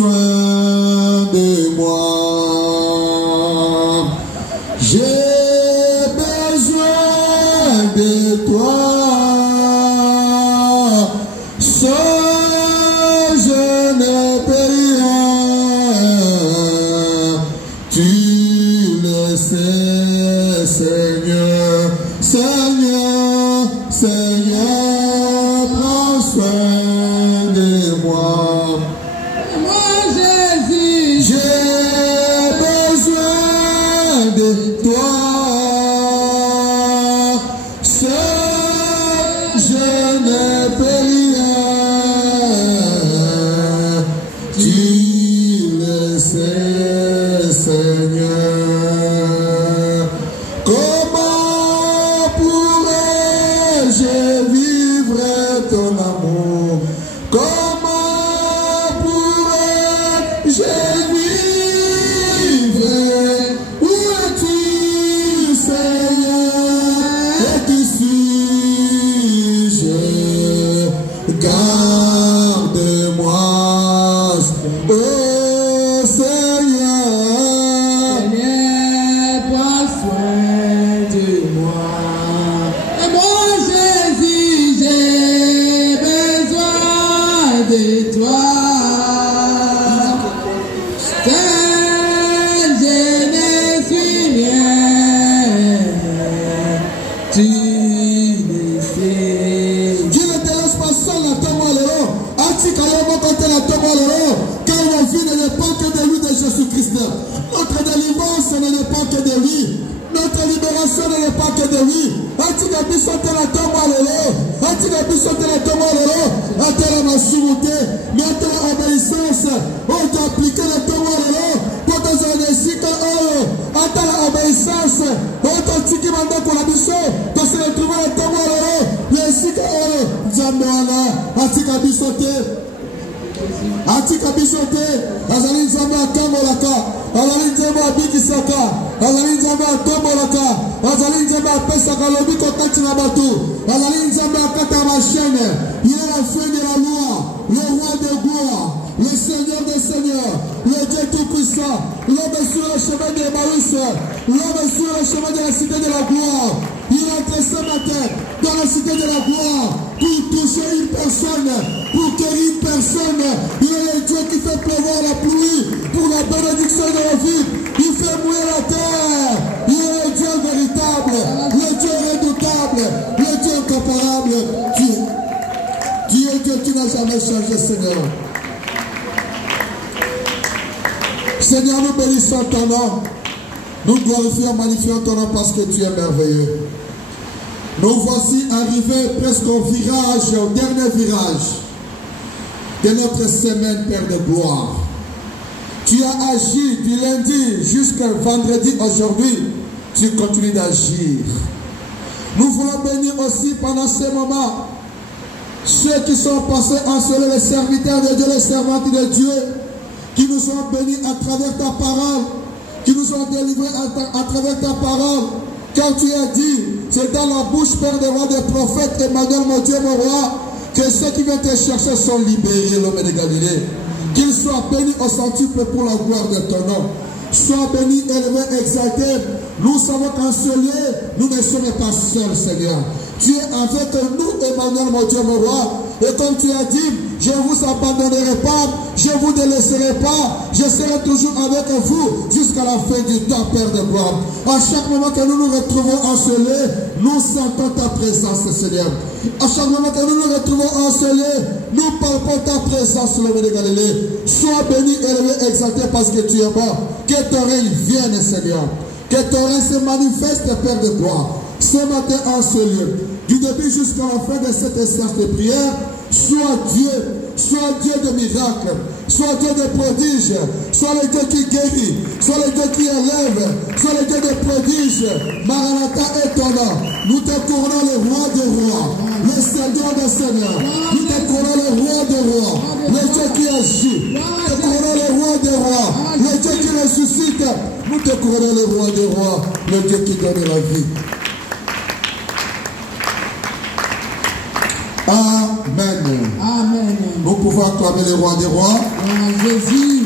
soin de moi. J'ai besoin de toi. Sans je ne peux rien. Tu le sais, Seigneur, Seigneur, Seigneur, prends soin de moi. Moi, Jésus, J'ai besoin de toi. Seul je ne peux rien. Tu le sais, Seigneur. Comment pourrais-je vivre ton amour? Comment pourrais-je vivre? Où es-tu, Seigneur? Et qui suis-je? Garde-moi, oh Seigneur. Seigneur, prends soin de moi. Et moi, Jésus, j'ai besoin de toi. Seul je ne suis rien. Tu le sais. Dieu ne te laisse pas seul à ton malheur. Atikayama quand elle a ton malheur. Car la vie ne dépend que de lui, de Jésus-Christ. Notre délivrance ne dépend que de lui. Notre libération ne dépend que de lui. Atikabiso te la ton malheur. Atikabiso te la ton malheur. Atela ma sûreté. Mais atela obéissance. On t'a appliqué la ton malheur. Pour tes adhésions. Atela obéissance. On t'a tiki manda pour la biso. Pour se retrouver la ton malheur. Mais si que Zambeana. Atikabiso te. Atikabiso te. Azali Nzambe akambolaka. Azali Nzambe abikisaka. Azali Nzambe atombolaka. Azali Nzambe apesaka lobi kokati na bato. Azali Nzambe akata ma chaîne. Il est la fin de la loi, le roi de gloire, le Seigneur des seigneurs, le Dieu tout-puissant, l'homme sur le chemin de Emmaüs, l'homme sur le chemin de la cité de la gloire. Il est entré ce matin dans la cité de la gloire pour toucher une personne, pour guérir une personne. Il est le Dieu qui fait pleuvoir la pluie pour la bénédiction de la vie. Il fait mouiller la terre. Il est le Dieu véritable, le Dieu redoutable, le Dieu incomparable. Dieu qui n'a jamais changé, Seigneur. Seigneur, nous bénissons ton nom. Nous glorifions, magnifions ton nom parce que tu es merveilleux. Nous voici arrivés presque au virage, au dernier virage de notre semaine, Père de gloire. Tu as agi du lundi jusqu'à vendredi aujourd'hui. Tu continues d'agir. Nous voulons bénir aussi pendant ces moments ceux qui sont passés en cela, les serviteurs de Dieu, les servantes de Dieu, qui nous ont bénis à travers ta parole, qui nous ont délivrés à travers ta parole. Car tu as dit, c'est dans la bouche, Père des rois, des prophètes, Emmanuel, mon Dieu, mon roi, que ceux qui viennent te chercher sont libérés, l'homme de Galilée. Qu'ils soient bénis au centuple pour la gloire de ton nom. Sois béni, élevé, exalté. Nous savons qu'en ce lieu, nous ne sommes pas seuls, Seigneur. Tu es avec nous, Emmanuel, mon Dieu, mon roi. Et comme tu as dit, je ne vous abandonnerai pas, je ne vous délaisserai pas, je serai toujours avec vous jusqu'à la fin du temps, Père de gloire. À chaque moment que nous nous retrouvons en ce lieu, nous sentons ta présence, Seigneur. À chaque moment que nous nous retrouvons en ce lieu, nous palpons ta présence, l'homme de Galilée. Sois béni, élevé, exalté parce que tu es bon. Que ton règne vienne, Seigneur. Que ton règne se manifeste, Père de gloire. Ce matin en ce lieu, du début jusqu'à la fin de cette séance de prière, sois Dieu de miracles, sois Dieu de prodiges, sois le Dieu qui guérit, sois le Dieu qui élève, sois le Dieu de prodiges. Maranatha est ton nom. Nous te couronnons le roi des rois, le Seigneur des seigneurs. Nous te couronnons le roi des rois, le Dieu qui agit. Nous te couronnons le roi des rois, le Dieu qui ressuscite. Nous te couronnons le roi des rois, le Dieu qui donne la vie. Amen. Amen. Nous pouvons acclamer le roi des rois. Jésus.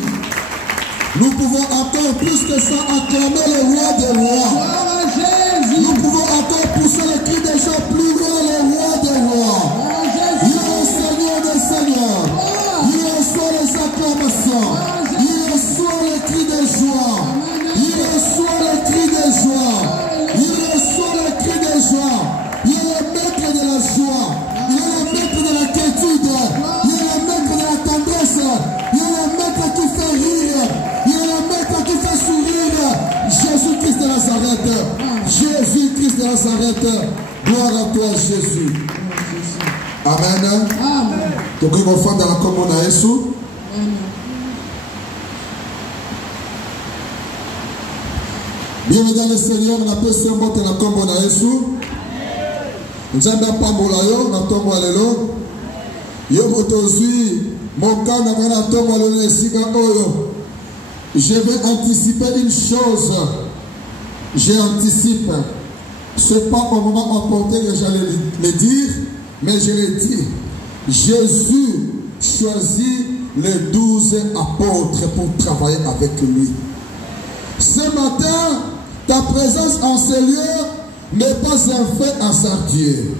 Nous pouvons encore plus que ça acclamer le roi des rois. Gloire à Jésus. Nous pouvons encore pousser le cri des gens plus loin, le roi des rois. Gloire à Jésus. Il est le Seigneur des seigneurs. Il reçoit les acclamations. Il reçoit les cris de joie. Il reçoit les cris de joie. Il reçoit les cris de joie. Il est le maître de la joie. Il est le maître de la quiétude. Il est le maître de la tendresse. Il est le maître qui fait rire. Il est le maître qui fait sourire. Jésus-Christ de Nazareth. Jésus-Christ de Nazareth. Gloire à toi, Jésus. Amen. Amen. Donc, il va faire dans la commune à Jésus. Bienvenue dans le Seigneur, on appelle ce mot dans la commune à Jésus. Nous avons pas moulayo, nous avons pas lelo. Yo motozui, mon cas n'a pas tombe le sika oyo. Je vais anticiper une chose. J'anticipe. Ce n'est pas au moment opportun que j'allais le dire, mais je l'ai dit. Jésus choisit les 12 apôtres pour travailler avec lui. Ce matin, ta présence en ce lieu n'est pas un fait hasardieux.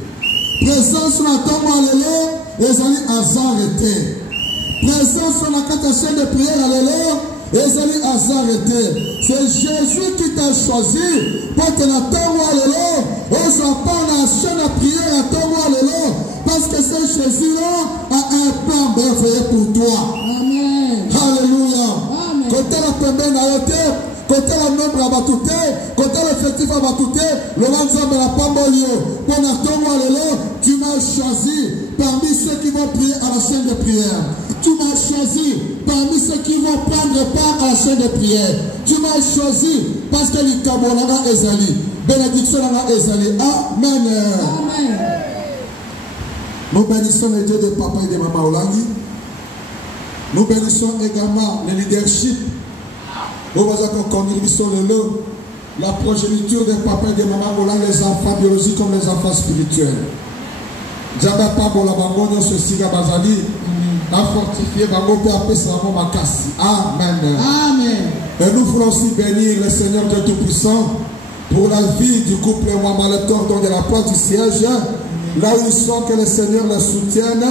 Présence sur la tombe alléluia, les amis hasard été. Présence sur la chaîne de prière alléluia, les amis hasard été. C'est Jésus qui t'a choisi pour que la tombe alléluia, aux enfants la chaîne de prière à tombe alléluia, parce que ce Jésus-là a un plan merveilleux pour toi. Amen. Alléluia. Amen. Côté la pembe na yote, côté la nombre à batouté, côté l'effectif à batouté, le Wanzambe la Pambolio, pour la tombe alléluia, tu m'as choisi parmi ceux qui vont prier à la chaîne de prière. Tu m'as choisi parmi ceux qui vont prendre part à la chaîne de prière. Tu m'as choisi parce que l'Ikabonana Ezali, bénédiction Nana Ezali. Amen. Amen. Nous bénissons les dieux de papa et de maman Olangi. Nous bénissons également le leadership. Nous avons contribution la progéniture des papas et des mamans Olangi, les enfants biologiques comme les enfants spirituels. Djaba Pabo la Bangonio se siga Bazali. A fortifié Bango Pé Samo Makasi. Amen. Amen. Et nous voulons aussi bénir le Seigneur Dieu Tout-Puissant pour la vie du couple Mwamba le cordon de la porte du siège. Là où ils sont, que le Seigneur les soutienne,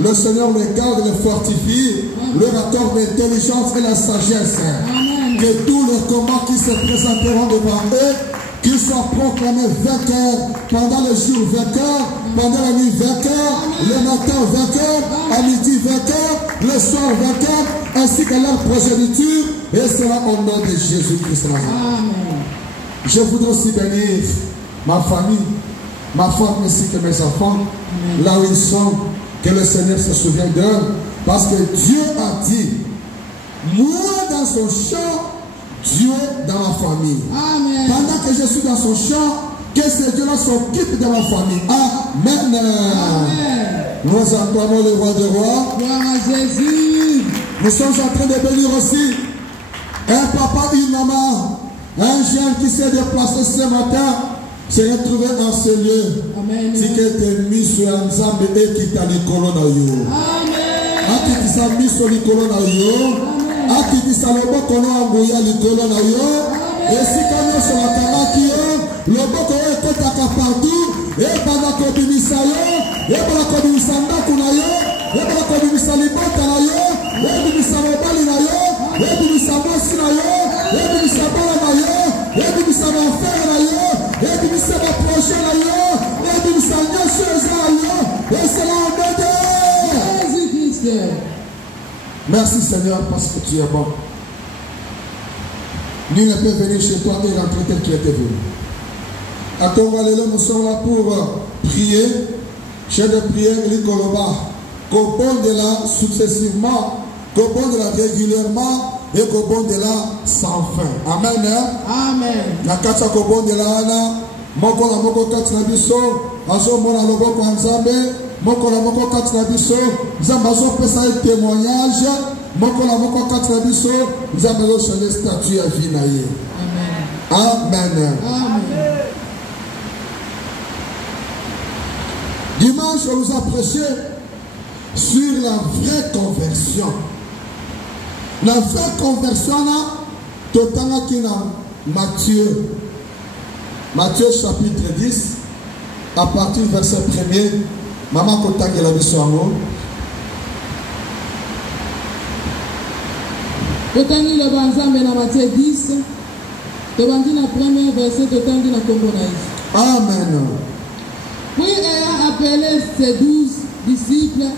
le Seigneur les garde, les fortifie, leur accorde l'intelligence et la sagesse. Amen. Que tous les combats qui se présenteront devant eux, qu'ils soient proclamés vainqueurs pendant le jour vainqueurs, pendant la nuit vainqueurs, le matin vainqueurs, à midi vainqueurs, le soir vainqueurs, ainsi que leur progéniture, et cela au nom de Jésus-Christ. Amen. Je voudrais aussi bénir ma famille, ma femme ainsi que mes enfants, là où ils sont, que le Seigneur se souvienne d'eux, parce que Dieu a dit, moi dans son champ, Dieu dans ma famille. Amen. Pendant que je suis dans son champ, que ce Dieu-là s'occupe de ma famille. Amen. Amen. Nous acclamons le roi des rois. Gloire à Jésus. Nous sommes en train de bénir aussi un papa, une maman, un jeune qui s'est déplacé ce matin, s'est retrouvé dans ce lieu. Amen. Si que tu mis sur un zambe et qui t'a dit colonna yo. Amen. Aki qui s'est mis sur le colonna yo. Aki qui s'est le colonna ngoya le colonna yo. Et si quand nous sommes à Karaki, le boko est tout à partout. Et pendant qu'on bimisa yo, et pendant qu'on bimisa ndakuna yo, et pendant qu'on bimisa libota na yo, et bimisa mobali na yo, et bimisa mosi na yo, et bimisa bala na yo, et bimisa mafere na yo, et bimisa projet na yo, et bimisa nyonso eza na yo, et c'est là en dedans. Jésus-Christ. Merci Seigneur parce que tu es bon. Nul ne peut venir chez toi et rentrer tel qu'il était venu. À Tongalelo, nous sommes là pour prier. Chef de prière, Eli Koloba. Qu'on bonde de là successivement, qu'on bonde de là régulièrement et qu'on bonde de là sans fin. Amen. Amen. La kacha qu'on bonde de là, moko la moko katina biso, azo mona loboko nzambe, moko la moko katina biso, nzambe azo pesa un témoignage, moko la moko katina biso, nzambe azo changer statut à vie na ye. Amen. Amen. Dimanche, on nous a prêché sur la vraie conversion. La vraie conversion, totanga qui na Matthieu. Matthieu chapitre 10, à partir du verset 1er. Maman Kotanga la mission. Totangi le banzambe na Matthieu 10. Tobangi na premier verset totangi na Kombo na Yesu. Amen. Puis ayant appelé ses 12 disciples,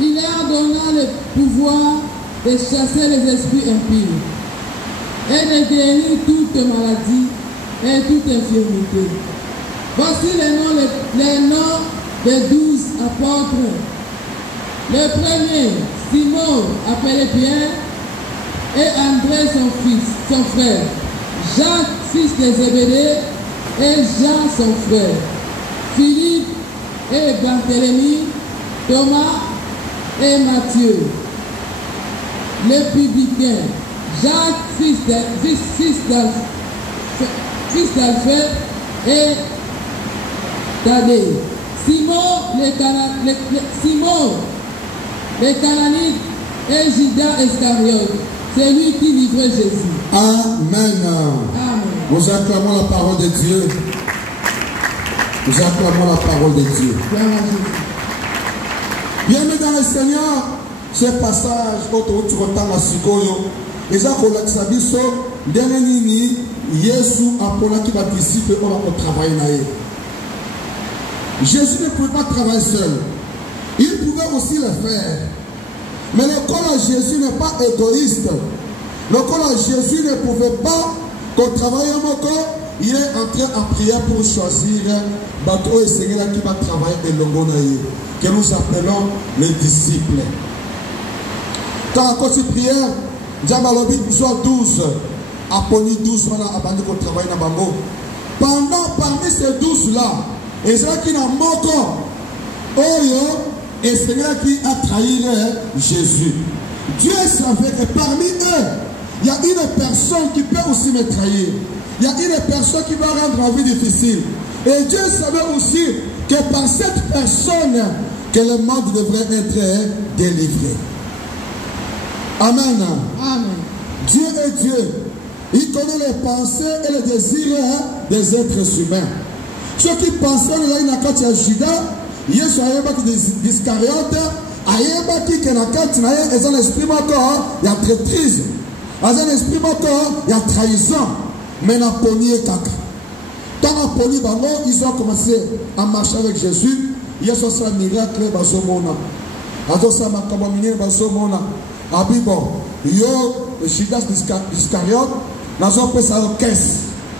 il leur donna le pouvoir de chasser les esprits impurs et de guérir toute maladie et toute infirmité. Voici les noms des 12 apôtres. Le premier, Simon, appelé Pierre, et André, son frère, Jacques, fils de Zébédée, et Jean, son frère, Philippe et Barthélemy, Thomas et Matthieu, le publicain, Jacques, fils d'Alphée, et Thaddée, Simon le Cananite et Judas Iscariote, c'est lui qui livrait Jésus. Amen. Amen. Nous acclamons la parole de Dieu. Nous acclamons la parole de Dieu. Gloire à Jésus. Bien-aimés dans le Seigneur, ce passage, quand tu entends la sikoyo, et ça, pour l'exabiso, dernier nini, Jésus a pour la qui va disciple, on va travailler là. Jésus ne pouvait pas travailler seul. Il pouvait aussi le faire. Mais le corps à Jésus n'est pas égoïste. Le corps à Jésus ne pouvait pas qu'on travaille mon corps. Il est en train de prier pour choisir Bateau et Seigneur qui va travailler et l'ongonaïe, que nous appelons les disciples. Quand on continue prière, Djamalobi soit 12, Aponi 12, on a abandonné qu'on travaille dans Bango. Parmi ces 12 là, et c'est là qui n'a mon corps. Oyo, et c'est là qui a trahi Jésus. Dieu savait que parmi eux, il y a une personne qui peut aussi me trahir. Il y a une personne qui va rendre la vie difficile. Et Dieu savait aussi que par cette personne, que le monde devrait être délivré. Amen. Amen. Dieu est Dieu. Il connaît les pensées et les désirs des êtres humains. Ceux qui pensaient là, il y a Judas, Yesu ayebaki d'Iscariote, ayebaki que na kati na ye est un esprit moteur, il y a traîtrise. Dans un esprit moteur, il y a trahison. Mais na ponié kaka. Tant na poni bango, ils ont commencé à marcher avec Jésus. Yesu a un miracle basomona. Azo sa makamamine basomona. Abibo, yo Judas d'Iscariote, nazo pe sa caisse.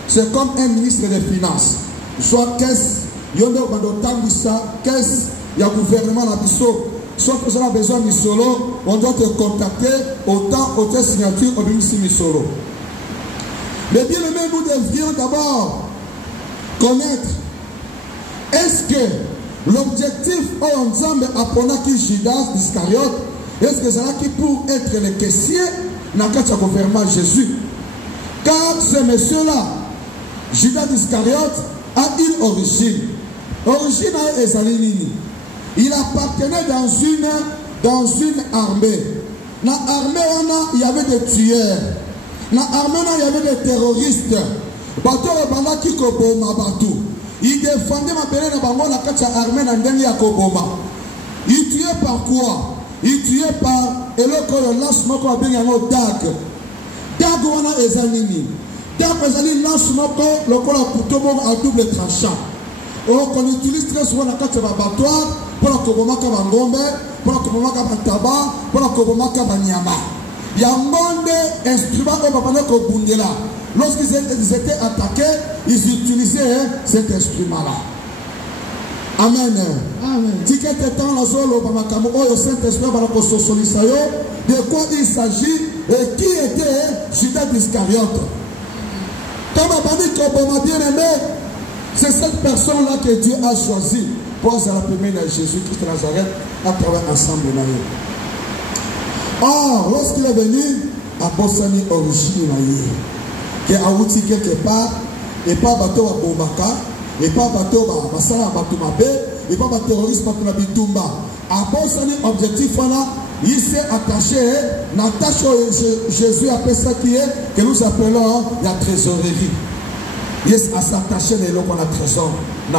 C'est comme un ministre des finances. Soit caisse, yondo bandotangisa caisse, il y a gouvernement la biso. Soit que on a besoin de solo, on doit te contacter autant autant signature au ministre Misolo. Mais bien aimé, nous devrions d'abord connaître est-ce que l'objectif ensemble apprenant qui Judas d'Iscariote, est-ce que c'est là qui pour être le caissier dans le gouvernement Jésus? Car ce monsieur-là, Judas d'Iscariote, a une origine. Origine à Esalinini. Il appartenait dans une armée. Dans l'armée, il y avait des tueurs. Dans l'armée, il y avait des terroristes. Il défendait ma belle armée dans l'armée. Il tuait par quoi? Il tuait par Eloko Lasmoko Abenyango Dag. Dag wana Esalinini. Dag Esalinini Lasmoko Lokola Putobo à double tranchant. On utilise très souvent la carte abattoir pour la Kobomaka Bangombe, pour la Kobomaka Bataba, pour la Kobomaka Banyama. Il y a un monde d'instruments au Babana Kobundela. Lorsqu'ils étaient attaqués, ils utilisaient cet instrument-là. Amen. Amen. Ticket étant la zone au Bamakamo, au Saint-Esprit, de quoi il s'agit et qui était Judas d'Iscariote. Comme Babani Koboma bien aimé, c'est cette personne-là que Dieu a choisi pour se rappeler à Jésus-Christ de Nazareth à travers ensemble. Or, lorsqu'il est venu, à Bossani origine, qui a outil quelque part, et pas bateau à Bombaka, et pas bateau à Bassara Batumabe, et pas bateau terroriste à Bitumba. À Bossani, objectif, il s'est attaché à la tâche que Jésus appelle ça qui est, que nous appelons la trésorerie. Il s'est attaché à la trésor, il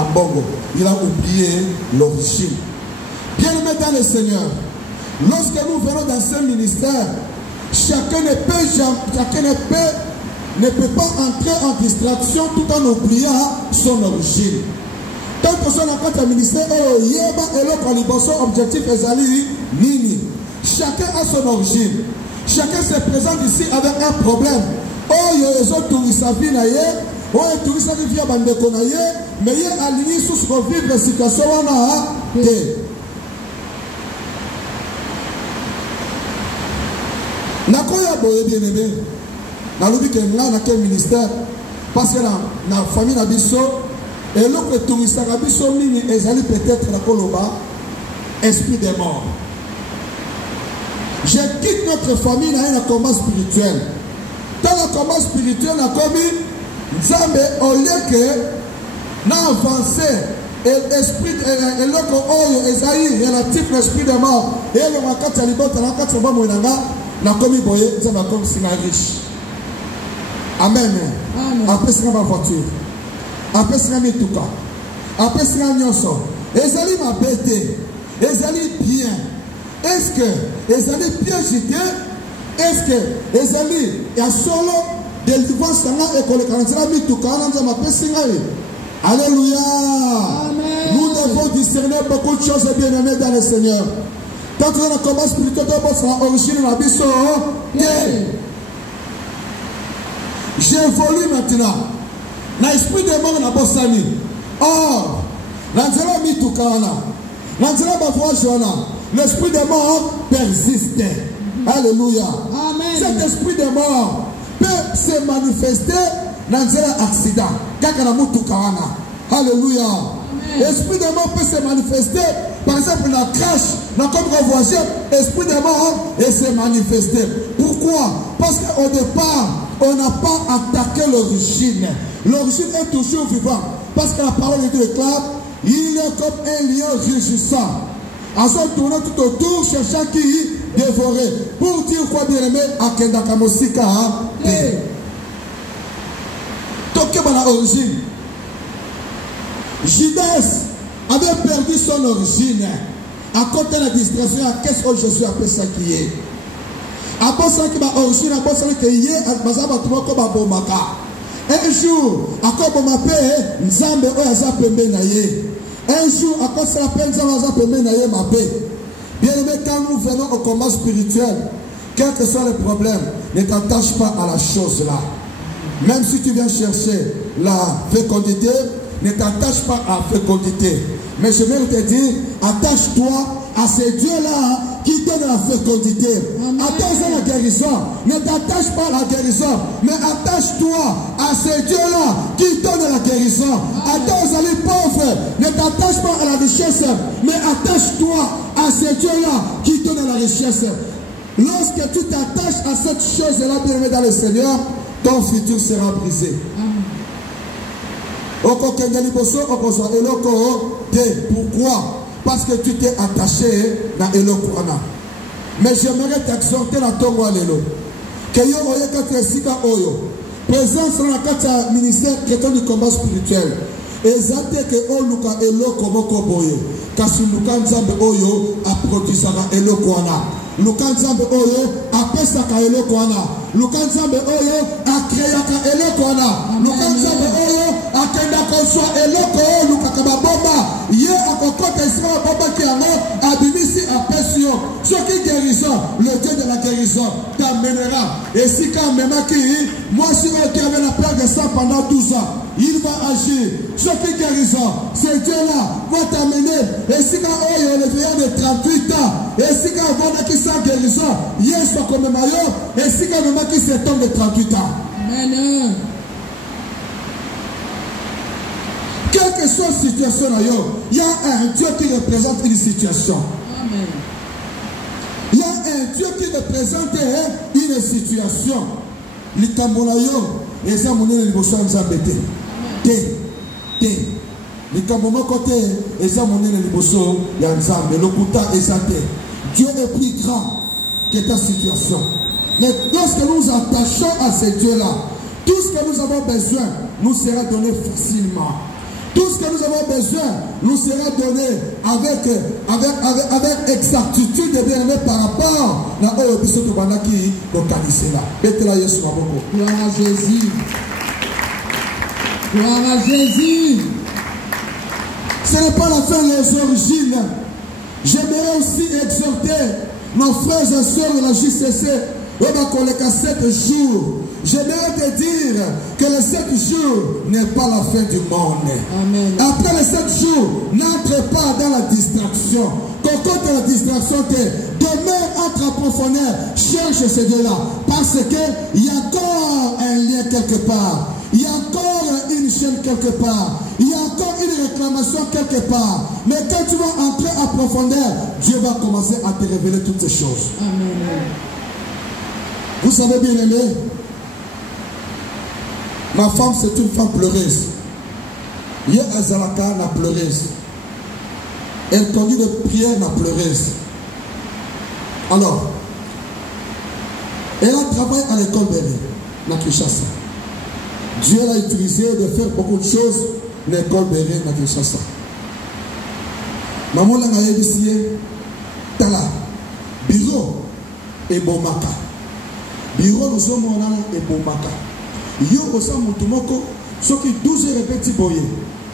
a oublié l'origine. Bien-aimé dans le Seigneur, lorsque nous venons dans ce ministère, chacun ne peut pas entrer en distraction tout en oubliant son origine. Tant que son ministère est objectif nini. Chacun a son origine. Chacun se présente ici avec un problème. Oh, ils ont touriste à vie naïe. Oh, les touristes qui viennent à Bandeko naïe. Mais il y a aligné sous ce qu'on vit la situation. Nakoya boye bien aimé. Dans le but là, dans quel ministère? Parce que dans la famille Nabiso, et l'autre touriste Nabiso, ils allaient peut-être la Koloba, esprit des morts. Je quitte notre famille dans un combat spirituel. Dans le combat spirituel, on a commis Nzambe au lieu que n'a avancé l'esprit et l'autre Esaïe relatif l'esprit des morts. Et le rakat Talibot, la rakat Saba Moinanga, n'a commis Boye, Nzambe comme si riche. Amen. Après, c'est ma voiture. Après, c'est ma mituka. Après, c'est ma nyonso. Ezali m'a bêté. Ezali bien. Est-ce que Ezali bien jeté? Est-ce que Ezali y a solo délivrance et que le candidat mituka n'a pas signé? Alléluia. Nous devons discerner beaucoup de choses bien aimées dans le Seigneur. Quand on a commencé spirituel, c'est l'origine de la biso. J'évolue maintenant. L'esprit des morts n'a pas sani. Or, l'anzela mitukana, l'anzela bavoajana, l'esprit des morts persiste. Alléluia. Cet esprit des morts peut se manifester dans un accident. Kakana mutukana. Alléluia. L'esprit des morts peut se manifester, par exemple, dans la crash, dans comme voisin, l'esprit des morts et se manifester. Pourquoi? Parce qu'au départ, on n'a pas attaqué l'origine. L'origine est toujours vivante. Parce que la parole de Dieu déclare, il est comme un lion rugissant. En se tournant tout autour, cherchant qui dévorer. Pour dire quoi, bien aimé, à Kendakamosika. Toké par l'origine. Judas avait perdu son origine. À côté de la distraction, qu'est-ce que Jésus appelle ça qui est? Après ça qui m'a origine, après ça qui est, un jour, à quoi m'a paix, Nzambe oyaza pembe naye. Un jour, à quoi ça l'appelle Nzambe oyaza pembe naye ma paix. Bien aimé, quand nous venons au combat spirituel, quel que soit le problème, ne t'attache pas à la chose là. Même si tu viens chercher la fécondité, ne t'attache pas à la fécondité. Mais je vais te dire, attache-toi à ces dieux-là qui donnent la fécondité. Attache-toi à la guérison. Ne t'attache pas à la guérison, mais attache-toi à ces dieux-là qui donnent la guérison. Attache à les pauvres. Ne t'attache pas à la richesse, mais attache-toi à ces dieux-là qui donnent la richesse. Lorsque tu t'attaches à cette chose-là, bien aimé dans le Seigneur, ton futur sera brisé. Pourquoi? Parce que tu t'es attaché dans Elokwana. Mais j'aimerais t'exhorter dans ton roi Lelo. Que yo oye katesika oyo. Présence dans la carte ministère qui est du combat spirituel. Ezate que o luka eloko moko boye. Kasi luka nzambe oyo a produisaka Elokwana. Luka nzambe oyo a pesaka Elokwana. Luka nzambe oyo a créaka Elokwana. Luka nzambe oyo a kendaka swa eloko luka kababomba. Ye a kokota Israël baba qui a abimisi a pesio. Ce qui guérison, le Dieu de la guérison t'amènera. Et si quand même moi si tu avais la plague de sang pendant 12 ans, il va agir. Ce qui guérison, ce Dieu-là va t'amener. Et si quand il y a le vieillard de 38 ans, et si quand on a qui sent guérison, hier soit comme maillot, et si quand on a qui cet homme de 38 ans. Amen. Quelle que soit la situation, il y a un Dieu qui représente une situation. Amen. Il y a un Dieu qui représente une situation. Les Cambolayo, les Amounés, les Bossans, les Ambétés. Les Cambolayo, côté, les Amounés, les Bossans, les Nzambe, le Kouta, les Zate. Dieu est plus grand que ta situation. Mais lorsque nous nous attachons à ce Dieu-là, tout ce que nous avons besoin nous sera donné facilement. Tout ce que nous avons besoin nous sera donné avec exactitude et bien par rapport à la Gloire à Jésus. Gloire à Jésus. Ce n'est pas la fin des origines. J'aimerais aussi exhorter nos frères et sœurs de la JCC. On va collecter 7 jours. J'aimerais te dire que les 7 jours n'est pas la fin du monde. Amen. Après les 7 jours, n'entre pas dans la distraction. Quand tu as la distraction, demeure entre en profondeur, cherche ces deux-là. Parce qu'il y a encore un lien quelque part. Il y a encore une chaîne quelque part. Il y a encore une réclamation quelque part. Mais quand tu vas entrer en profondeur, Dieu va commencer à te révéler toutes ces choses. Amen. Vous savez bien aimé, ma femme c'est une femme pleureuse. Hier Azalaka n'a pleureuse. Elle conduit de prière n'a pleureuse. Alors, elle a travaillé à l'école Bénin, na Kinshasa. Dieu l'a utilisé de faire beaucoup de choses dans l'école Bénin, na Kinshasa. Maman l'a ici, Tala, bureau et Bomaka. Bureau nous sommes et Bomaka. Yo osa mutumoko, ce qui 12 répéti boye.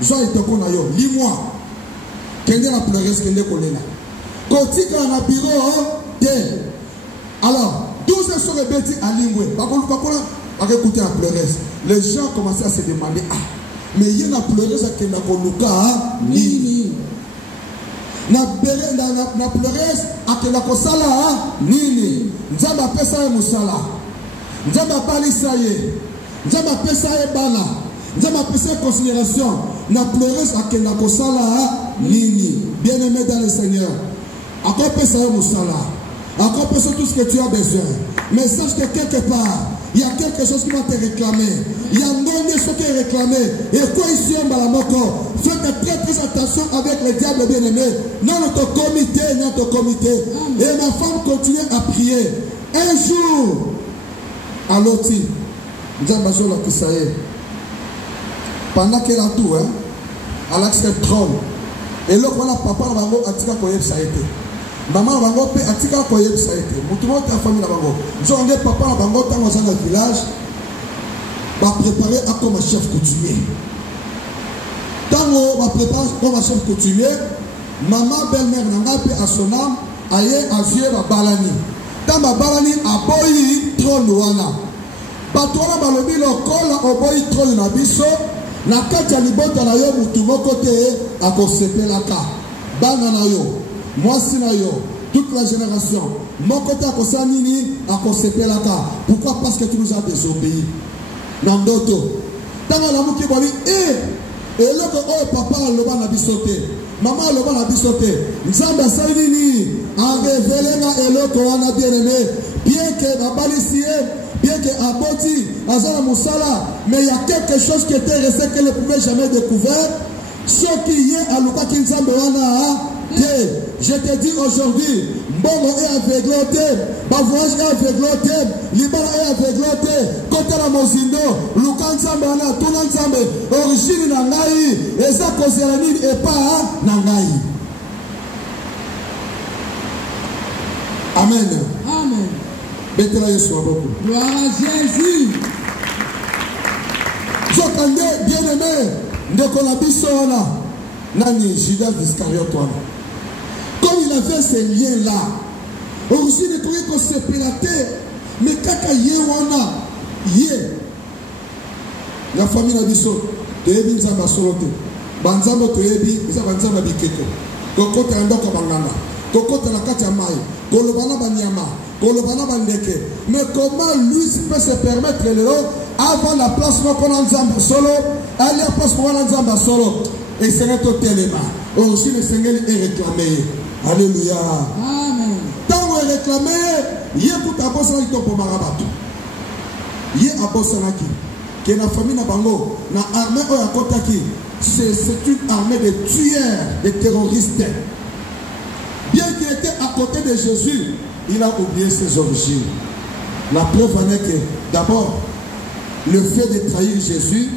Joie et toko na yo, lis-moi. Kende la pleureuse, kende kolela. Koti quand na bureau, alors, 12 sont répétis à l'ingwe. Par contre, écouter la pleureuse. Les gens commençaient à se demander, ah, mais il y a une pleureuse qui n'a pas nini. Na pleureuse qui n'a pas nini. Nzamba pesa ye musala. Nzamba balisa ye. Nzamba pesa ye bala. Nzamba pesa considération. Na pleureuse qui n'a pas nini. Bien-aimé dans le Seigneur. Encore pesa ye musala. Encore pesa tout ce que tu as besoin. Mais sache que quelque part, il y a quelque chose qui va te réclamer. Il y a un nom qui est réclamé. Et quoi ici en Balamoko? Faites très attention avec le diable bien-aimé. Notre comité. Et ma femme continue à prier. Un jour, à Loti, pendant qu'elle a tout, à l'accès trône. Et là, voilà, papa, a dit que ça a été. Maman bango pe atika koyeb ça été. Mutumo ta famille bango. Jonge papa bango ta dans le village va préparer à comme chef coutumier. Tango va préparer comme chef coutumier. Maman belle-mère nanga pe à son âme aye avier ba balani. Tamba balani aboyi trône wana. Batwana balobi lokola oboyi trône na biso na kati ya libota na yo mutumo côté akosepelaka. Bana na yo. Moi, toute la génération, mon côté à Kosanini, à Kosepelaka. Pourquoi? Parce que tu nous as désobéi. Nandoto. Tant que l'amour qui va dire, et là que oh papa le n'a bisoté, maman le n'a bisoté. Nzamba Salini a révélé et là qu'on a bien aimé, bien que la balicie, bien que Aboti, Azana Moussala, mais il y a quelque chose qui était resté qu'elle ne pouvait jamais découvrir. Ce qui est à Luka Kinzamba je te dis aujourd'hui, Mbongo est aveugloté, Bavouage est aveugloté, Liban est aveugloté, côté la Mozindo, Lukanzambana, Tunanzambe, origine Nangaï, et ça Koseranine et pas Nangaï. Amen. Amen. Bétela Yeshua beaucoup. Gloire à Jésus. Zokande, bien-aimé, Ndekolabisona, Nani, Judas Iscariote. Comme il avait ces liens-là, aussi il pouvait qu'on se pilater, mais kaka yewana, la famille a dit ça, tebi nzamba solote, banzamba tebi, isa banzamba bikeko, kokote andoko bangana, kokote la kati ya mai, kolobana banyama, kolobana bandeke, mais comment lui peut se permettre avant la place qu'on a nzamba solo, aller à la place qu'on a nzamba solo, et c'est notre téléma, aussi le Seigneur est réclamé. Alléluia. Amen. Tant qu'on est réclamé, il y a tout à bosser avec ton pomarabatou. Il y a à bosser avec qui est la famille na bango, na armée ou à Kotaki. C'est une armée de tueurs, de terroristes. Bien qu'il était à côté de Jésus, il a oublié ses origines. La preuve en est que, d'abord, le fait de trahir Jésus,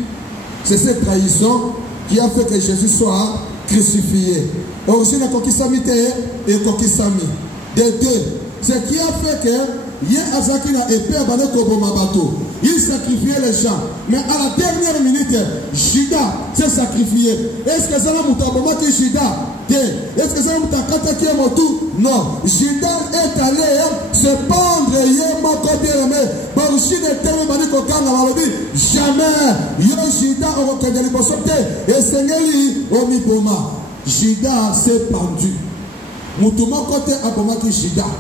c'est cette trahison qui a fait que Jésus soit crucifié. Origine Kokisami et Kokisami. De deux, ce qui a fait que il sacrifiait les gens. Mais à la dernière minute, Judas s'est sacrifié. Est-ce que ça m'a dit Judas? Est-ce que ça m'a dit? Non. Judas est allé se pendre. Jamais. Judas s'est pendu. Judas.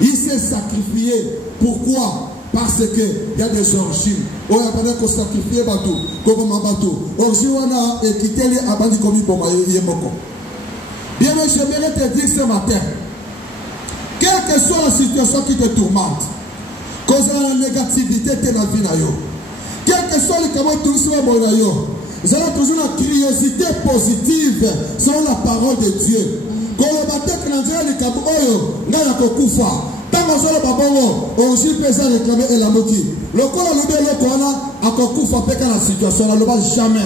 Il s'est sacrifié. Pourquoi? Parce que il y a des origines. On a pas de sacrifier bateau, comme un bateau. Origine on a quitté les abandis comme pour Yemoko. Bien, j'aimerais te dire ce matin, quelle que soit la situation qui te tourmente, cause de la négativité de la vie, quel que soit le comment tout soit bon, vous avez toujours la curiosité positive selon la parole de Dieu. Quand le bateau qui n'a pas le cabo, n'a pas de koufa. Tant que ça le babongo, on s'y peut ça réclamer et la moquille. Le corps le bel a koufa péka la situation, le bas jamais.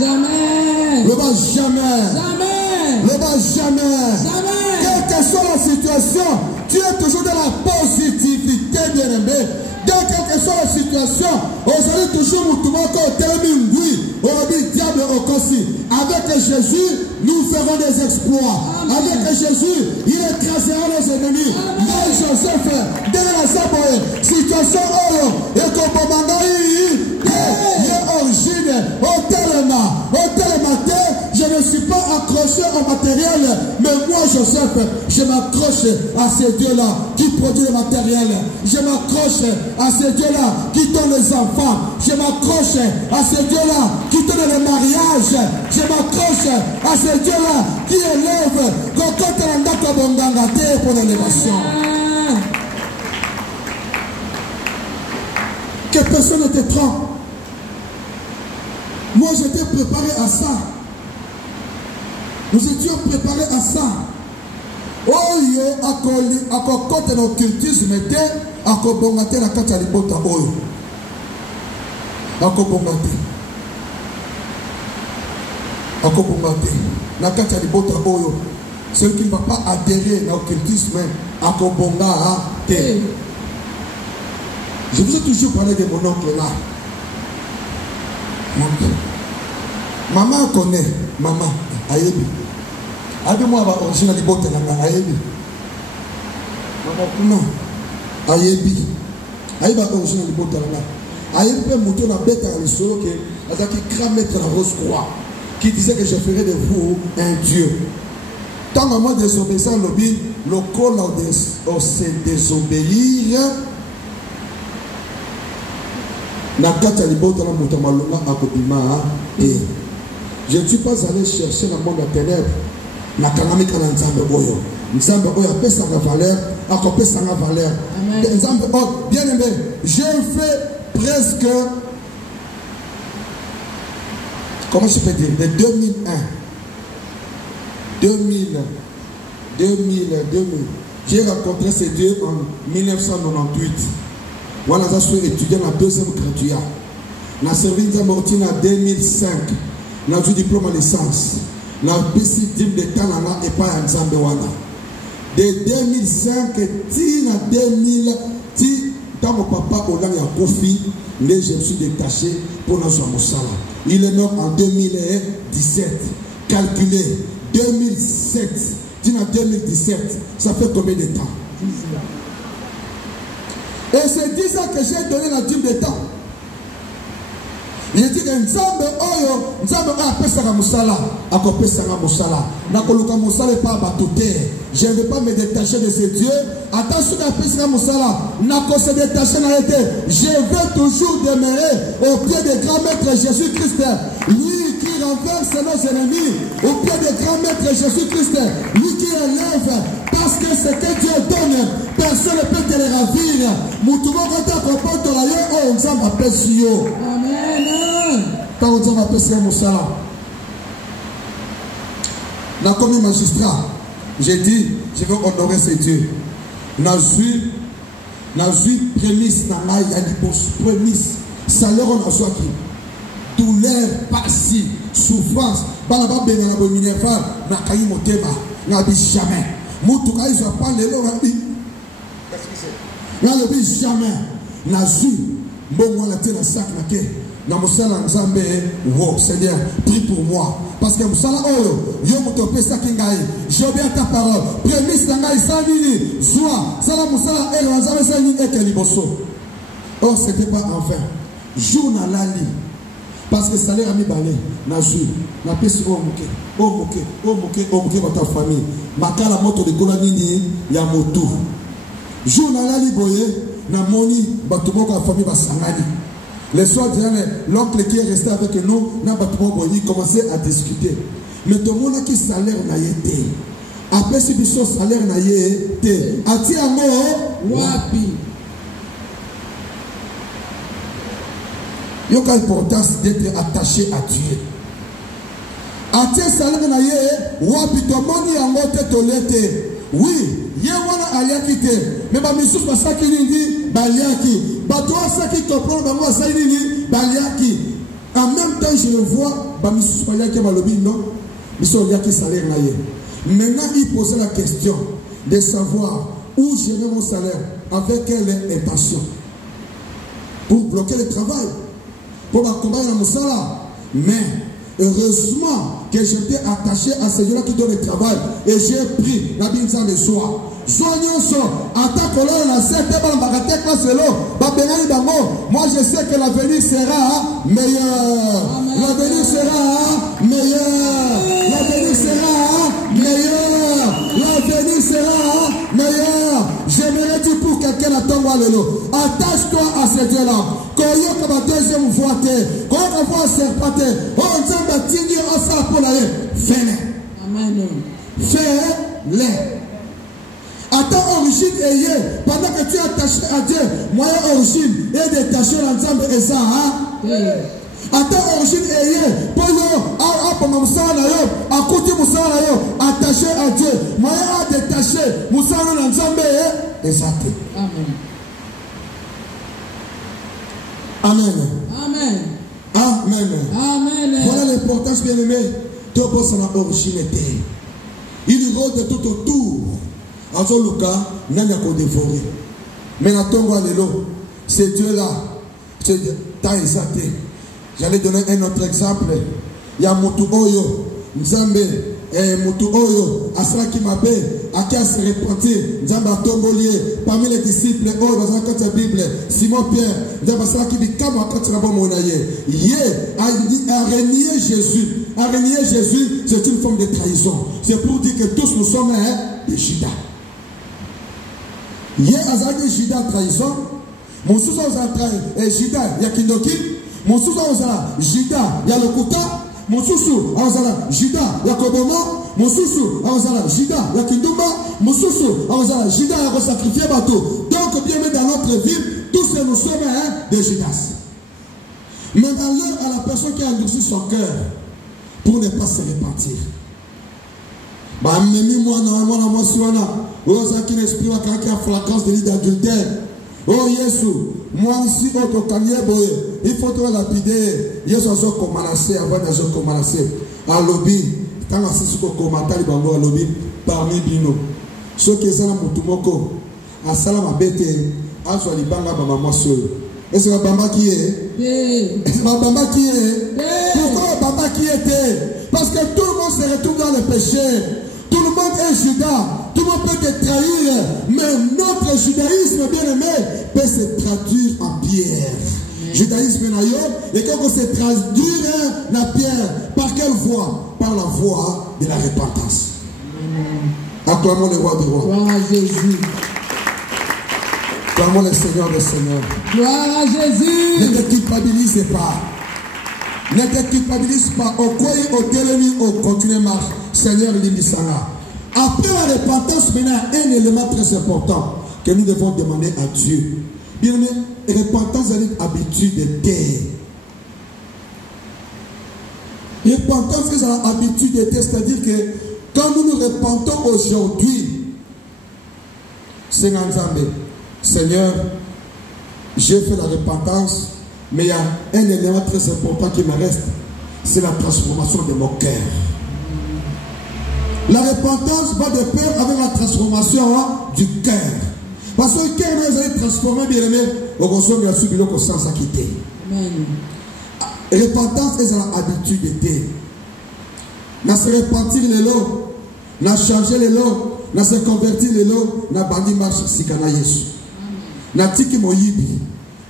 Jamais. Le bas jamais. Jamais. Le bas jamais. Jamais. Quelle que soit la situation, tu es toujours dans la positivité, bien aimé. Dans quelle que soit la situation, aujourd'hui toujours Moutoumako Télémingui, on dit diable au Kossi. Avec Jésus, nous ferons des exploits. Amen. Avec Jésus, il écrasera nos ennemis. Moi, Joseph, dans la Saboye, situation Oro, et Kobomangaï, et origine, au Télématé, je ne suis pas accroché au matériel, mais moi, Joseph, je m'accroche à ces dieux-là qui produisent le matériel. Je m'accroche à ces dieux-là qui donnent les enfants. Je m'accroche à ces dieux-là qui donnent le mariage. Je m'accroche à ces dieux-là qui élèvent pour l'élévation. Que personne ne te trompe. Moi, j'étais préparé à ça. Nous étions préparés à ça. Oye, à côté de l'occultisme, à kobongate la kata libota oyo. À kobongate. À kobongate. La kata libota oyo. Celui qui ne va pas adhérer à l'occultisme, à kobongate. Je vous ai toujours parlé de mon oncle là. Maman connaît. Maman, ayebi. Aide-moi à origine de botte na ayebi. Maman kuna ayebi. Ayebi origine de botte na. Ayebi peut monter na bête à l'histoire que azaki cramettre la rose croix qui disait que je ferai de vous un Dieu. Tant à moi désobéissant lobby, le col se désobéir. Na kata libota na mutamalunga akobima et je ne suis pas allé chercher dans le monde de ténèbres. Na kanamika na nzambe oyo. Nzambe oyo apesa na valeur, akopesa na valeur. Nzambe oyo bien aimé, j'ai fait presque comment je peux dire de 2001 2000 j'ai rencontré ces dieux en 1998. Voilà, je suis étudiant en deuxième graduat. Je suis servi en 2005. J'ai eu diplôme en licence. J'ai eu de temps et pas en Zambewana. De 2005 à 2000, quand mon papa Olan a confié, je me suis détaché pour notre Moussala. Il est mort en 2017. Calculé 2007. En 2017, ça fait combien de temps? Et c'est 10 ans que j'ai donné la dîme de temps. Il dit que Nzambe oyo, Nzambe a pesa ka musala, ako pesa ka musala. Na koluka musala pas batoté. Je ne vais pas me détacher de ces dieux. Attention à pesa ka musala, na ko se détacher na été. Je veux toujours demeurer au pied de grand maître Jésus-Christ. Lui qui renverse nos ennemis, au pied de grand maître Jésus-Christ. Lui qui élève. Parce que ce que Dieu donne, personne ne peut te le ravir. Moutouma quand tu comprends ton aïe, oh, on s'en appelle Sio. Amen. Quand on s'en appelle Sio Moussala. Dans comme magistrat, J'ai dit, je veux honorer ces dieux. Nazui prémisse, prémisse. Salaire on a soit qui. Douleur, passi, souffrance. Balaba benga na minerval, na kayi motema, na bi jamais. Mutuka ils ont pas les lots rabi. Na le bi jamais. Nazui, bon la tête na sac na ke. Na musala nzambe wo Seigneur, prie pour moi. Parce que musala oyo, yo mutope sakingai. J'obéis ta parole. Prémisse na ngai sanini, soit sala musala et nzambe sanini et keliboso. Oh, c'était pas en vain. Jour na lali. Parce que salaire a mis balé. Na jour. Na pesi o moke votre famille. Makala moto de kolanini ya motu. Jour na lali boye na moni batumoko la famille basangani. Les soirs, l'oncle qui est resté avec nous, n'a pas commencé à discuter. Mais tout le monde qui salaire n'a été. Après ce biso salaire n'a été. Ati amo wapi. Il y a l'importance d'être attaché à Dieu. Ati salaire n'a été wapi. Tout le monde y a monté tolete. Oui, il y a un aliakite. Mais ma mission c'est ça qui dit baliaki. Batoa ça qui comprend dans moi ça dit baliaki. En même temps je le vois, ba mission baliaki balobi non. Mission aliaki salaire naie. Maintenant il posait la question de savoir où gérer mon salaire, avec quelle intention. Pour bloquer le travail, pour accompagner mon salaire. Mais heureusement que j'étais attaché à ces gens qui donnent le travail et j'ai pris la binza de soi. Moi je sais que l'avenir sera meilleur. L'avenir sera meilleur. L'avenir sera meilleur. L'avenir sera meilleur. J'aimerais dire pour quelqu'un attends-moi le lot. Attache-toi à ce Dieu-là. Quand il y a une deuxième fois, quand il y a un serpent, on s'en tigné en ça pour aller. Fais-le. Amen. Fais-le. Attends, origine est pendant que tu es attaché à Dieu, moyen origine est détaché l'ensemble et ça. Attends, origine est attaché à Dieu, moyen à détacher l'ensemble et ça. Amen. Amen. Amen. Amen. Voilà l'importance, bien aimé. Tu bosses en origine. Il rôde tout autour. En ce cas, n'a pas dévoré. Mais la tombe à l'élo, c'est Dieu là. C'est Taïsate. J'allais donner un autre exemple. Il y a Moutou Oyo, Nzambe, Moutou Oyo, Asra Kimabe, Akia se repentir, Nzamba Tombolier, parmi les disciples, oh, dans la Bible, Simon Pierre, Nzamba Asra qui dit, Kama Katsirabo Monaye, a renié Jésus. A renier Jésus, c'est une forme de trahison. C'est pour dire que tous nous sommes des Judas. Yé azaki Judas trahison. Mon sous Judas yakindoki. Mon sous Judas yalokuta. Mon sous Judas yakoboma. Mon sous Judas yakinduma. Mon sous Judas yakosacrifier bateau. Donc bien dans notre vie, tous nous sommes des Judas. Mais dans l'heure à la personne qui a endurci son cœur pour ne pas se repentir. Bah, moi, oh, ça qui n'exprime pas qu'il y a flagrance de l'idée d'adultère. Oh, Yesu, moi aussi, il faut te lapider. Yesu a commencé avant de commencer. À lobby, quand on s'est sur le commentaire, il à lobby parmi Bino. Ce qui est ça, Moutoumoko, à Salama Bete, à Swalibanga, Bama Seul. Et c'est la Bamba qui est. C'est la Bamba qui est. Pourquoi la Bamba qui était? Parce que tout le monde se retrouve dans le péché. Tout le monde est Judas. Tout le monde peut te trahir. Mais notre judaïsme, bien aimé, peut se traduire en pierre. Judaïsme, et quand on se traduire en pierre, par quelle voie? Par la voie de la repentance. Acclamons le roi du roi. Gloire à Jésus. Acclamons le Seigneur des Seigneurs. Gloire à Jésus. Ne te culpabilise pas. Ne te culpabilise pas. Au koyi, au télémi, au continue marche. Seigneur Limisanga. Après la repentance, maintenant, un élément très important que nous devons demander à Dieu. Bien aimé, repentance est une habitude de terre. Repentance est une habitude de terre, c'est-à-dire que Quand nous nous repentons aujourd'hui, Seigneur, j'ai fait la repentance, mais il y a un élément très important qui me reste, c'est la transformation de mon cœur. La repentance va de pair avec la transformation du cœur. Parce que le cœur, nous allons transformer, bien aimé, au consomme de la subilo au sens à quitter. Repentance est dans l'habitude de na se repentir les lots, na changer les lots, na se convertir les lots, na bandi marche sikana Yesu. Na tiki moyibi,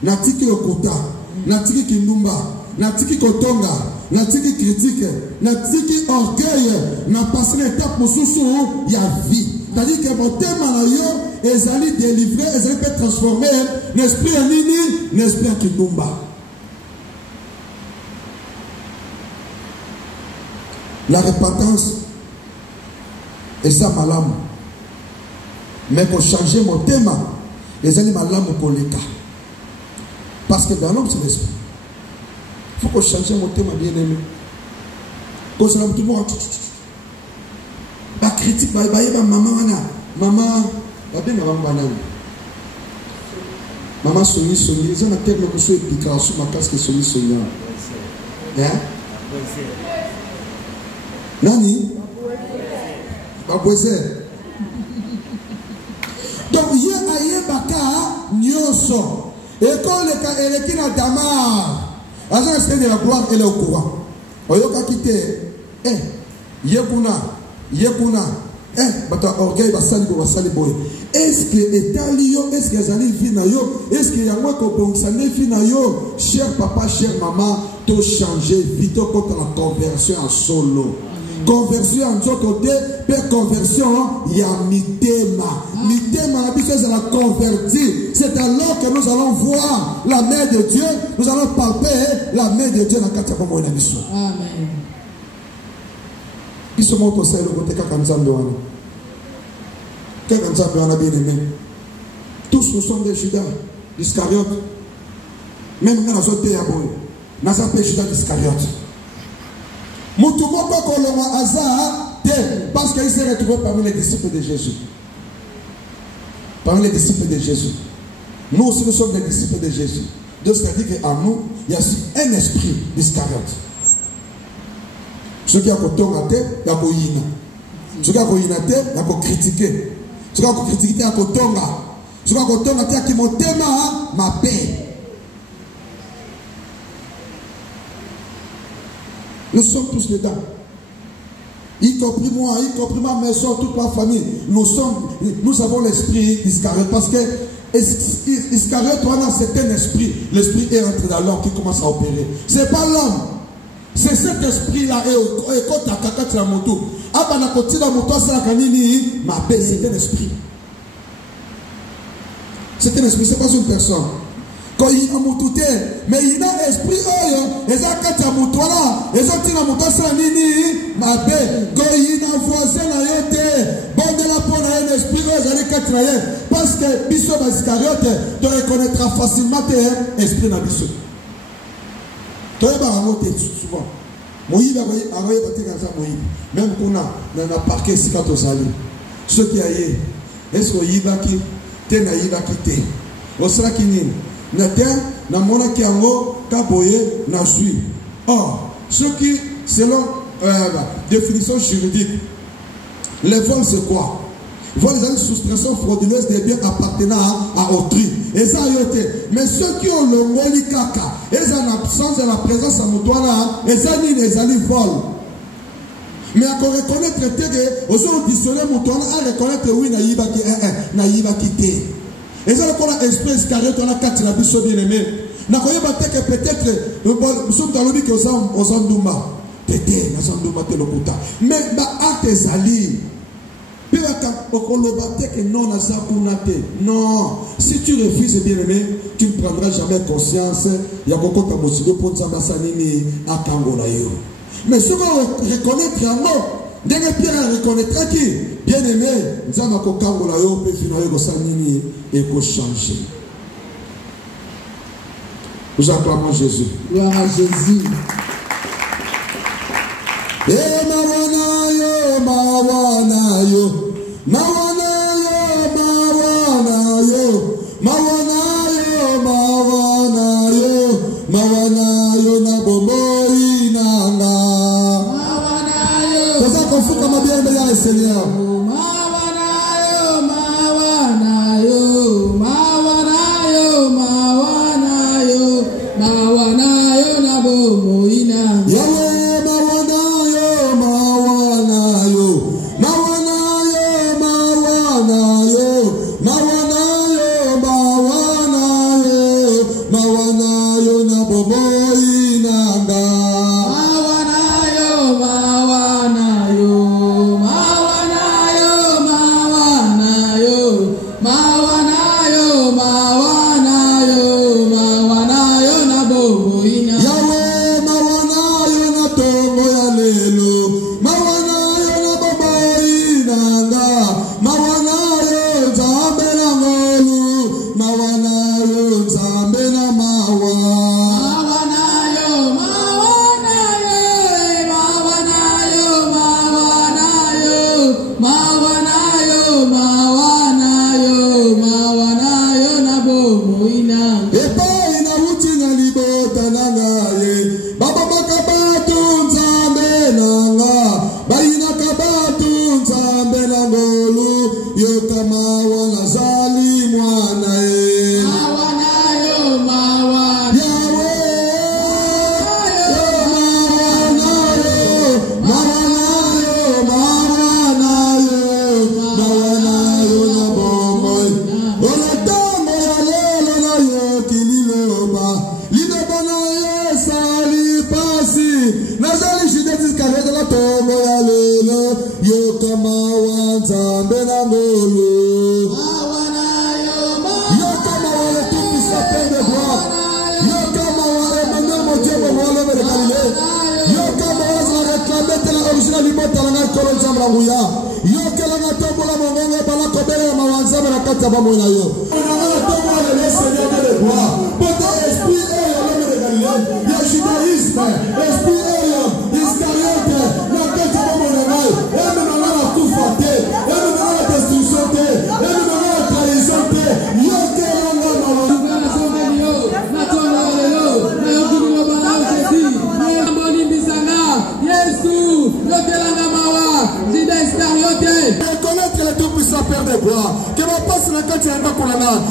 na tiki okota, na tiki kinumba, na tiki kotonga, na tiki critique, na tiki orgueil, na passer l'étape mosusu ya vie. C'est-à-dire que mon thème na yo, ezali délivré, ezali peut transformer l'esprit en nini, l'esprit en kinumba. La repentance est ça ma lame. Mais pour changer mon thème, les animaux ma lame pour les cas. Parce que dans l'homme c'est l'esprit. Il faut qu'on change mon thème bien aimé. Quand c'est tout le monde. La critique, maman, maman Soni, ils ont un terme que je piqué sur ma casque Soni. Hein? Nani? Babouze. Donc, il y a un baka nyoso. Et quand elle est dans Damar, agent de la gloire, elle est au courant. Oyoka quitté. Yekuna. Bata orgueil basali boy. Est-ce que etalio, est-ce que zali finayo, est-ce que yango ko bongsane finayo, cher papa, cher maman, to changer vite contre la conversion en solo. Conversion en autre côté, per conversion, il y a mitema. Mitema, la puissance de la convertir. C'est alors que nous allons voir la main de Dieu, nous allons palper la main de Dieu dans la carte de mon ami. Amen. Ils sont morts au sein de côté Kakanzambewana. Kakanzambewana bien aimé. Tous nous sommes des Judas, d'Iscariote. Même quand nous sommes des Aboy, nous sommes des Judas d'Iscariote. Moutoumoko koloma Azar, parce qu'il s'est retrouvé parmi les disciples de Jésus. Parmi les disciples de Jésus. Nous aussi nous sommes des disciples de Jésus. Donc c'est-à-dire qu'en nous, il y a un esprit d'Iscariote. Ceux qui ont critiqué, il y a critiqué. Ceux qui ont critiqué, il y a critiqué. Ceux qui ont critiqué, il y a critiqué. Ceux qui ont critiqué, il y a critiqué. Ma paix. Nous sommes tous dedans. Y compris moi, y compris ma maison, toute ma famille. Nous avons l'esprit d'Iscariote. Parce que Iscariote, c'est un esprit. L'esprit est entré dans l'homme qui commence à opérer. Ce n'est pas l'homme. C'est cet esprit-là. C'est un esprit. C'est un esprit, ce n'est pas une personne. Quand il y a un moutouté, mais il y a un esprit, il y a un moutouala, il y a un moutouala, quand il y a un voisin, bon de la peau, un esprit, parce que Bissot Iscariote te reconnaîtra facilement l'esprit dans Bissot. Tu vas remonter souvent. Moïse a envoyé même qu'on a parqué ici quand on s'allie. Ceux qui aillent, est-ce qu'on y va qui t'es naïf à quitter? On sera qui n'y na mona ki ango kaboye na sui. Or, ceux qui, selon la définition juridique, les vols c'est quoi? Vol c'est une soustraction frauduleuse des biens appartenant à autrui. Et ça a été. Mais ceux qui ont le moli kaka, ils en absence de la présence à moutoana, et ça ni les alliés volent. Mais à reconnaître que, aux auditionnés moutoana, à reconnaître oui, naïba quitté. Et ça, on a esprit Iscariote, on a quatre la biso bien aimé. N'a pas que peut-être, nous sommes dans le but aux Andouma. Peut-être, aux Andouma, te le kuta. Mais, acte zali. Puis, non, si tu refuses bien aimé, tu ne prendras jamais conscience. Il y a beaucoup de choses pour Zambasanini à Kangolayo. Mais ce qu'on reconnaît vraiment, dès que Pierre reconnaîtra qui, bien aimé, Zamako Kangolayo peut finir Gosanini et pour changer. Nous acclamons Jésus. Gloire à Jésus. Seigneur.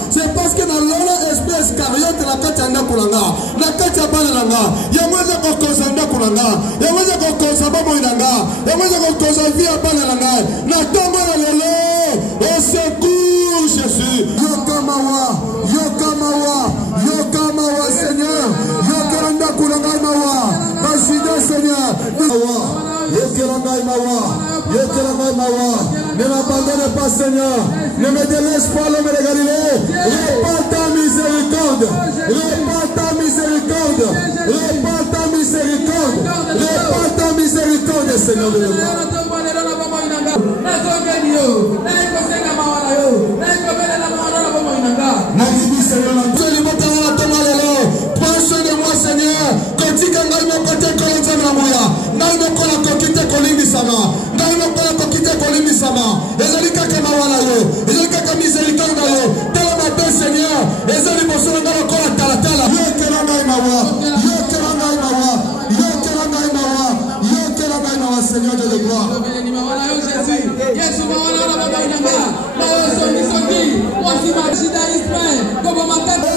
C'est parce que dans l'esprit escariote la katanda kulanga la kataba langa ya mweza kokozanda kulanga ya mweza kokozaba moinanga ya mweza kokozavia bana langa na tomba na lelo au secours Jésus yokamawa Seigneur yokaranda kulanga mawa basida Seigneur yokaranga mawa ne m'abandonne pas Seigneur, ne me délaisse pas l'homme de Galilée, répand ta miséricorde, répand ta miséricorde Seigneur de l'homme. Prends soin de moi Seigneur, kotika ngai mokote kolonza na moya, ngai mokola kokite kolindi sama, ngai mokola kokite kolindi sama, ezali kaka mawala yo, ezali kaka miséricorde yo, tala matin Seigneur, ezali bosona ngala kola talatala, yokela ngai mawa, Seigneur de la gloire. Yesu mawala na baba inanga, mawa sondi, wasi majida Israel, kobo makata.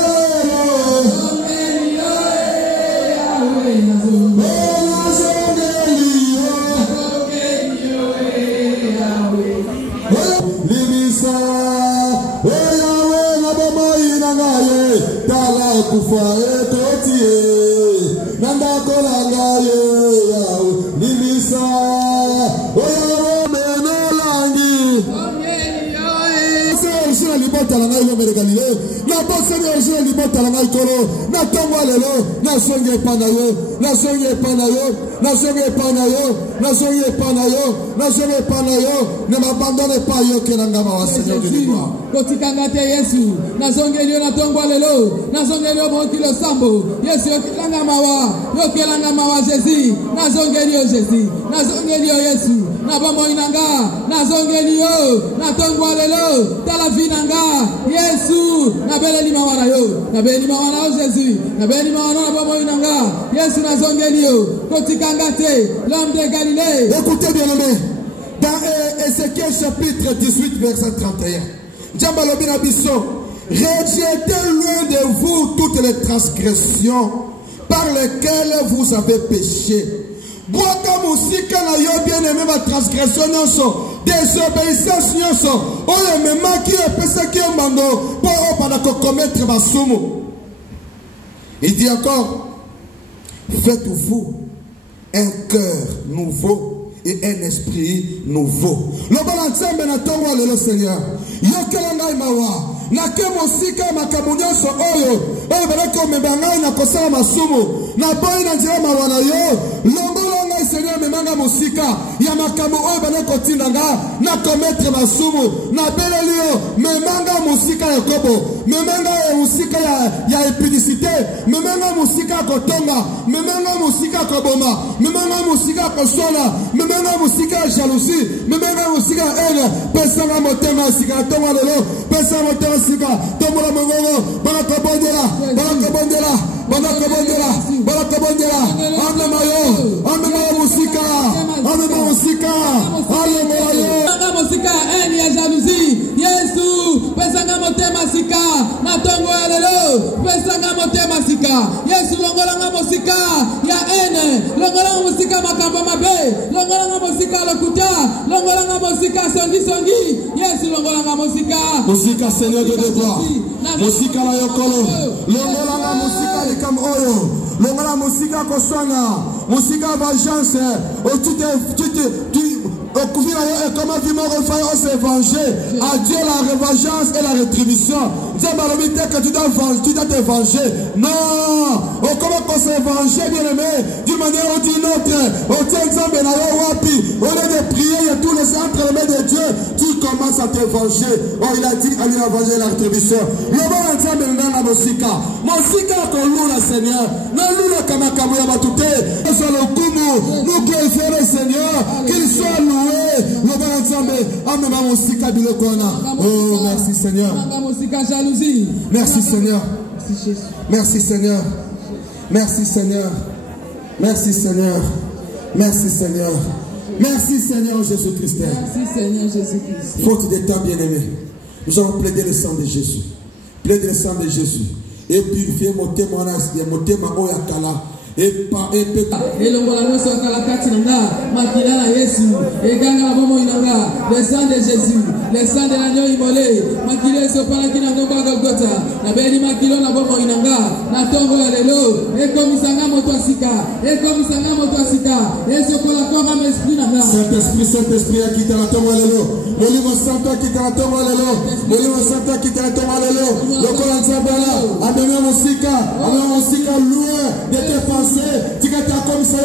Kufa etotie nanda kolanga ye yawe nimisa oyawe menolangi sina libota langa yo mere Galilée Na bosse de Jésus, libota la maïkolo. Na tongwa lelo. Na songe panayo. Na songe panayo. Na songe panayo. Na songe panayo. Na songe panayo. Ne m'abandonne pas yo que l'angama wa Seigneur de l'Ivoire. Kotikangate Yesu. Na songe lio na tongwa lelo. Na songe lio mokilo sambo. Yesu yo que l'angama wa. Yo que l'angama wa Jésus. Na songe lio Jésus. Na songe lio Yesu. Na bomo inanga. Na songe lio. Na tongwa lelo. Tala finanga. Yesu. Na bele lima wana yo. Na bele lima wana yo Jésus. Na bele lima wana na bomo inanga. Yesu na songe lio. Kotikangate. L'homme de Galilée. Écoutez bien aimé. Dans Ézéchiel chapitre 18 verset 31. Djambalobi Nabiso. Rejetez loin de vous toutes les transgressions par lesquelles vous avez péché. Boaka musika na yo bien aimé ma transgression nyonso, désobéissance nyonso, oyo memaki epesaki yo mando po obanda kokommettre basumu. Il dit encore, faites-vous un cœur nouveau et un esprit nouveau. Le balansembe na tongo lelo Seigneur. Yokela ngai mawa. Na ke mosika makamunyoso oyo balako membanga na kosala masumu. Na boy na njira mawa na yo. Longola ngai Seigneur memanga mosika ya makamu oyo balako tindanga na commettre masumu. Na belelio memanga mosika ya kobo. Memanga ya mosika ya épidicité. Memanga mosika kotonga. Memanga mosika koboma. Memanga mosika kosola. Memanga mosika ya jalousie. Memanga mosika ya haine. Pesanga motema sika tonga lelo. Pesanga motema sika tomola mongongo. Bana kobondela. Bana kobondela. Bana kobondela. Bana kobondela. Ame mayo. Ame mayo mosika. Ame mayo mosika. Ame mayo. Pesanga mosika haine ya jalousie. Yesu. Pesanga motema sika. Na tongo ya lelo. Pesanga motema sika. Yesu longolanga mosika ya haine. Longolanga mosika makambo mabe. Longolanga mosika lokuta. Longolanga mosika songi songi. Yesu longolanga mosika. Mosika Seigneur de devoir. Mosika la yokolo. Longolanga mosika likam oyo. Longolanga mosika koswana. Mosika vengeance. Comment vivre on s'est vengé. À Dieu la revengeance et la rétribution. Dieu m'a dit que tu dois te venger. Non. Comment on s'est vengé, bien aimé, d'une manière ou d'une autre. On tient ensemble dans le wapi. Au lieu de prier et tout laisser entre les mains de Dieu, tu commences à te venger. Oh, il a dit à lui la vengeance et la rétribution. Le bon ensemble dans la musika. Musika qu'on loue la Seigneur. Non, loue le kamakamu ya batute. Sur le kumu. Nous glorifions le Seigneur. Qu'il soit loué. Le bon ensemble. Amen. Musika bilokona. Oh, merci Seigneur. Merci Seigneur. Merci Seigneur. Merci Seigneur. Merci Seigneur. Merci Seigneur. Merci Seigneur Jésus-Christ. Merci Seigneur Jésus-Christ. Faute de temps, bien-aimé, nous allons plaider le sang de Jésus. Plaider le sang de Jésus. Et purifier mon témoignage, mon témoignage au Yakala. Elongola noso kala kati nanga makila na Yesu eganga na bomo inanga le sang de Jésus, le sang de l'agneau immolé makile so para kina ngomba Golgotha na beli makilo na bomo inanga na tongo ya lelo ekomisanga moto asika eso kola kora m'esprit nanga Saint-Esprit akita na tongo ya lelo Molimo Santo akita na tongo ya lelo Molimo Santo akita na tongo ya lelo lokola nzabala amena musika loué de tes pensées. Tu as comme ça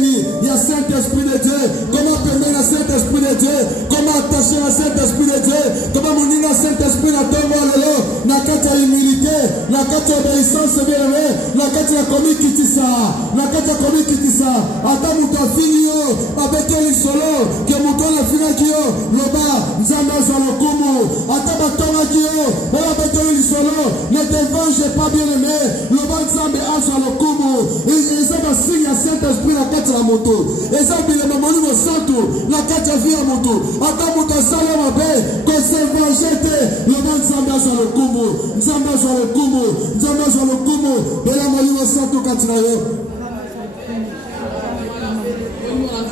il y a Saint-Esprit de Dieu. Comment permettre à Saint-Esprit de Dieu? Comment attacher à Saint-Esprit de Dieu? Comment monter à Saint-Esprit dans ton lelo? Na kata humilité, na kata obéissance bien aimé, na kata komi kitisa, na kata komi kitisa. Ata muta finio, avec les solo, que muto la fina kio, loba, nzamba za lokumu. Ata batonga kio, avec les solo, ne te venge pas bien aimé, loba nzambe aza lokumu. Ils ont signé à Saint-Esprit la carte de la moto. Ils ont mis le Molimo Santo la carte de la vie à moto. Attends, moto salama be, qu'on se vengete. Le monde Zamba sur le Kumu. Zamba sur le Kumu. Zamba sur le Kumu. Et la Molimo Santo Katinayo.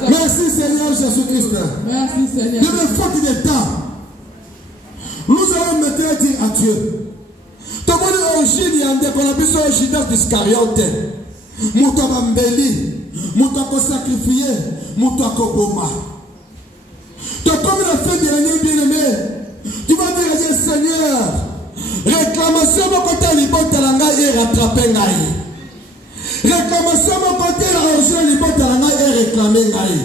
Merci Seigneur Jésus-Christ. Merci Seigneur. De la faute des temps. Nous allons maintenant dire à Dieu. Tout le monde origine, il y a un décollabis originaire d'Iscariote. Mouto Bambeli, Mouto sacrifié, Mouto Koboma. Donc, comme la fin de l'année bien-aimée, tu vas dire à Dieu, Seigneur, Réclamation mon côté libota la ngai et rattraper ngai. Réclamation mon côté l'argent libota la ngai et réclamer ngai.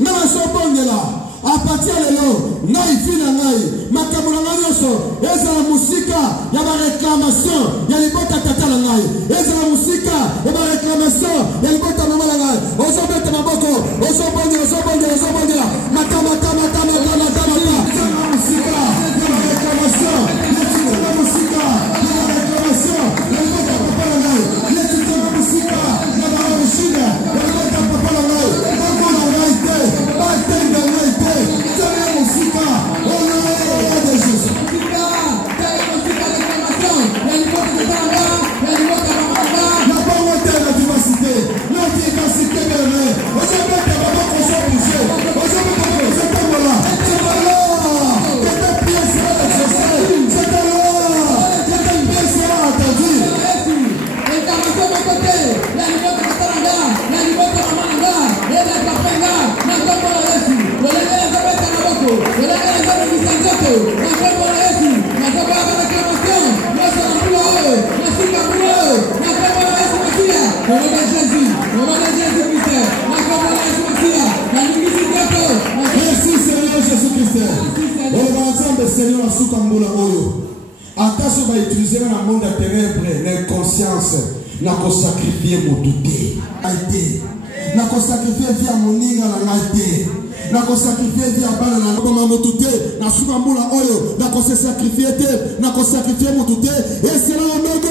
Nana sobonde là. À partir de là, ngai fina ngai. Makamula ngai yoso. Eza la musika. Y'a ma réclamation. Y'a libota tata la ngai. Eza la musika. Y'a ma réclamation. Y'a libota mama la ngai. Oso bete maboko. Oso bonde là. Mata. Y'a la musika. Y'a ma réclamation. Seigneur, à Soukamboula Oyo. Attention, on va utiliser dans le monde des ténèbres, l'inconscience, n'a qu'à sacrifier mon douté. Aïté. N'a qu'à sacrifier via mon nid à la laïté. N'a qu'à sacrifier via Banana, mon douté. N'a Soukamboula Oyo. N'a qu'à sacrifier, n'a qu'à sacrifier mon douté. Et c'est là le nom de.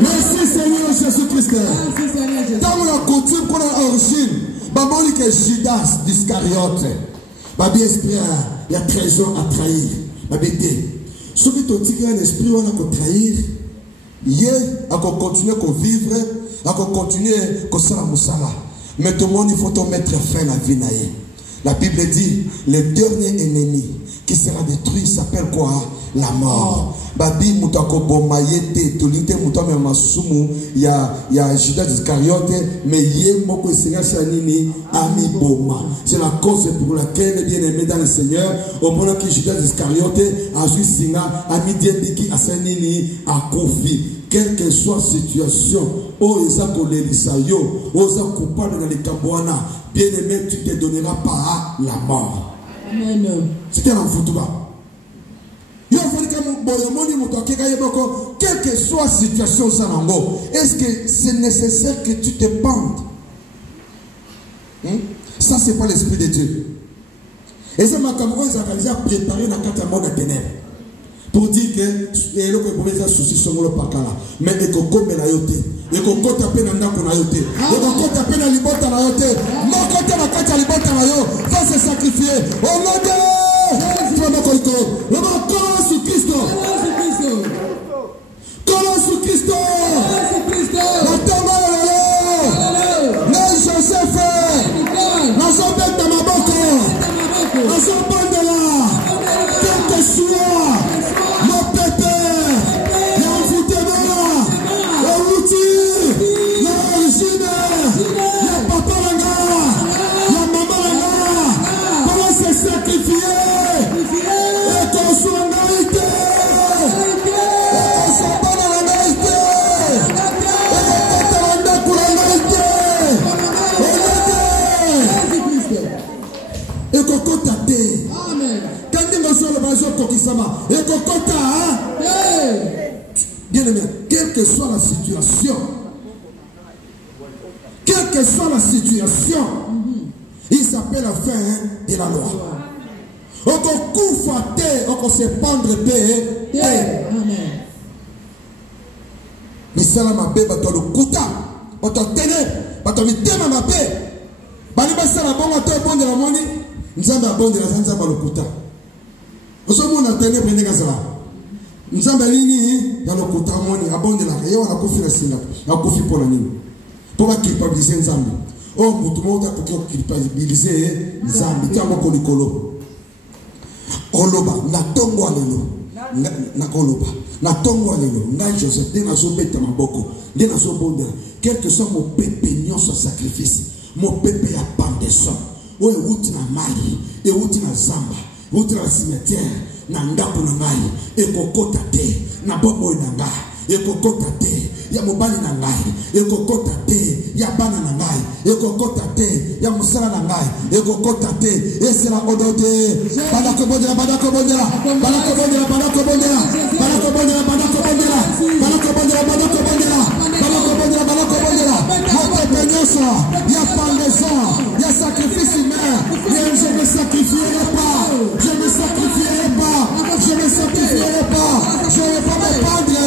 Merci Seigneur Jésus-Christ. Dans la coutume qu'on a origine, Baboli que Judas d'Iscariote, Babi esprit il y a trésor à trahir. Babi té. Ce qui te dit un esprit on a qu'à trahir, hier à continuer à vivre, à continuer à faire la moussala. Mais tout le monde il faut te mettre fin à la vie naïe. La Bible dit le dernier ennemi qui sera détruit s'appelle quoi? La mort. Babi mutako bomayete tolite mutame masumu ya Judas Iscariote mais yé moko Seigneur sanini ami boma. C'est la cause pour laquelle bien aimé dans le Seigneur au moment que Judas Iscariote a joué singa ami diendiki asanini a kofi. Quelle que soit la situation, oh eza kolelisa yo, oh eza coupable dans les kamboana, bien aimé tu te donneras pas la mort. Amen. C'était un foutouba. Quelle que soit la situation, est-ce que c'est nécessaire que tu te pendes? Ça, ce n'est pas l'esprit de Dieu. Et c'est ma camarade qui a préparé la carte à mort des ténèbres. Pour dire que il y a un souci sur le pakala. Mais il y a un yote. Il y a un tapé dans la yote. Il y a un tapé dans la libota na yote. Mon côté la carte à libota na yo va se sacrifier. Au nom de le nom de Christ. Colosse Christ. La tombe de Joseph. La sombette de ma boque. La sombette de là. Quel que soit mon pépé. L'envoûtement là. L'outil. L'origine. Le papa là. La maman là. Comment se sacrifier. Et qu'on soit naïté. Bien aimé, quelle que soit la situation, il s'appelle la fin de la loi. okokufa te, okosependre te. Amen. Misala mabe bato lokuta, bato tene, bato mitema mabe. Bani basala bongo te bonde la moni, nzambe abonde la nzambe lokuta. Oso mona tene prende kasala. Nzambe nini ya lokuta moni abonde la yo na kufi na singa. Na kufi pona nini? Pour culpabiliser nzambe. Oh mutu moja pour culpabiliser nzambe kama ko likolo. Oloba na tongo alelo. Na koloba na tongo alelo ngai Joseph de na so beta maboko de na so bondela quel que soit mon pépé nyonso sacrifice mon pépé ya pandeso o euti na mai euti na zamba euti na cimetière na ndako na ngai ekokota te na bobo na ngai ekokota te ya mobali na ngai ekokota te ya bana na ngai ekokota te ya musala na ngai ekokota te esela odode badako bondela badako bondela badako bondela badako bondela badako bondela badako bondela badako bondela badako bondela badako bondela badako bondela moto penyosa ya pandeso ya sacrifice humain je me sacrifierai pas je me sacrifierai pas je me sacrifierai pas je ne vais pas me pendre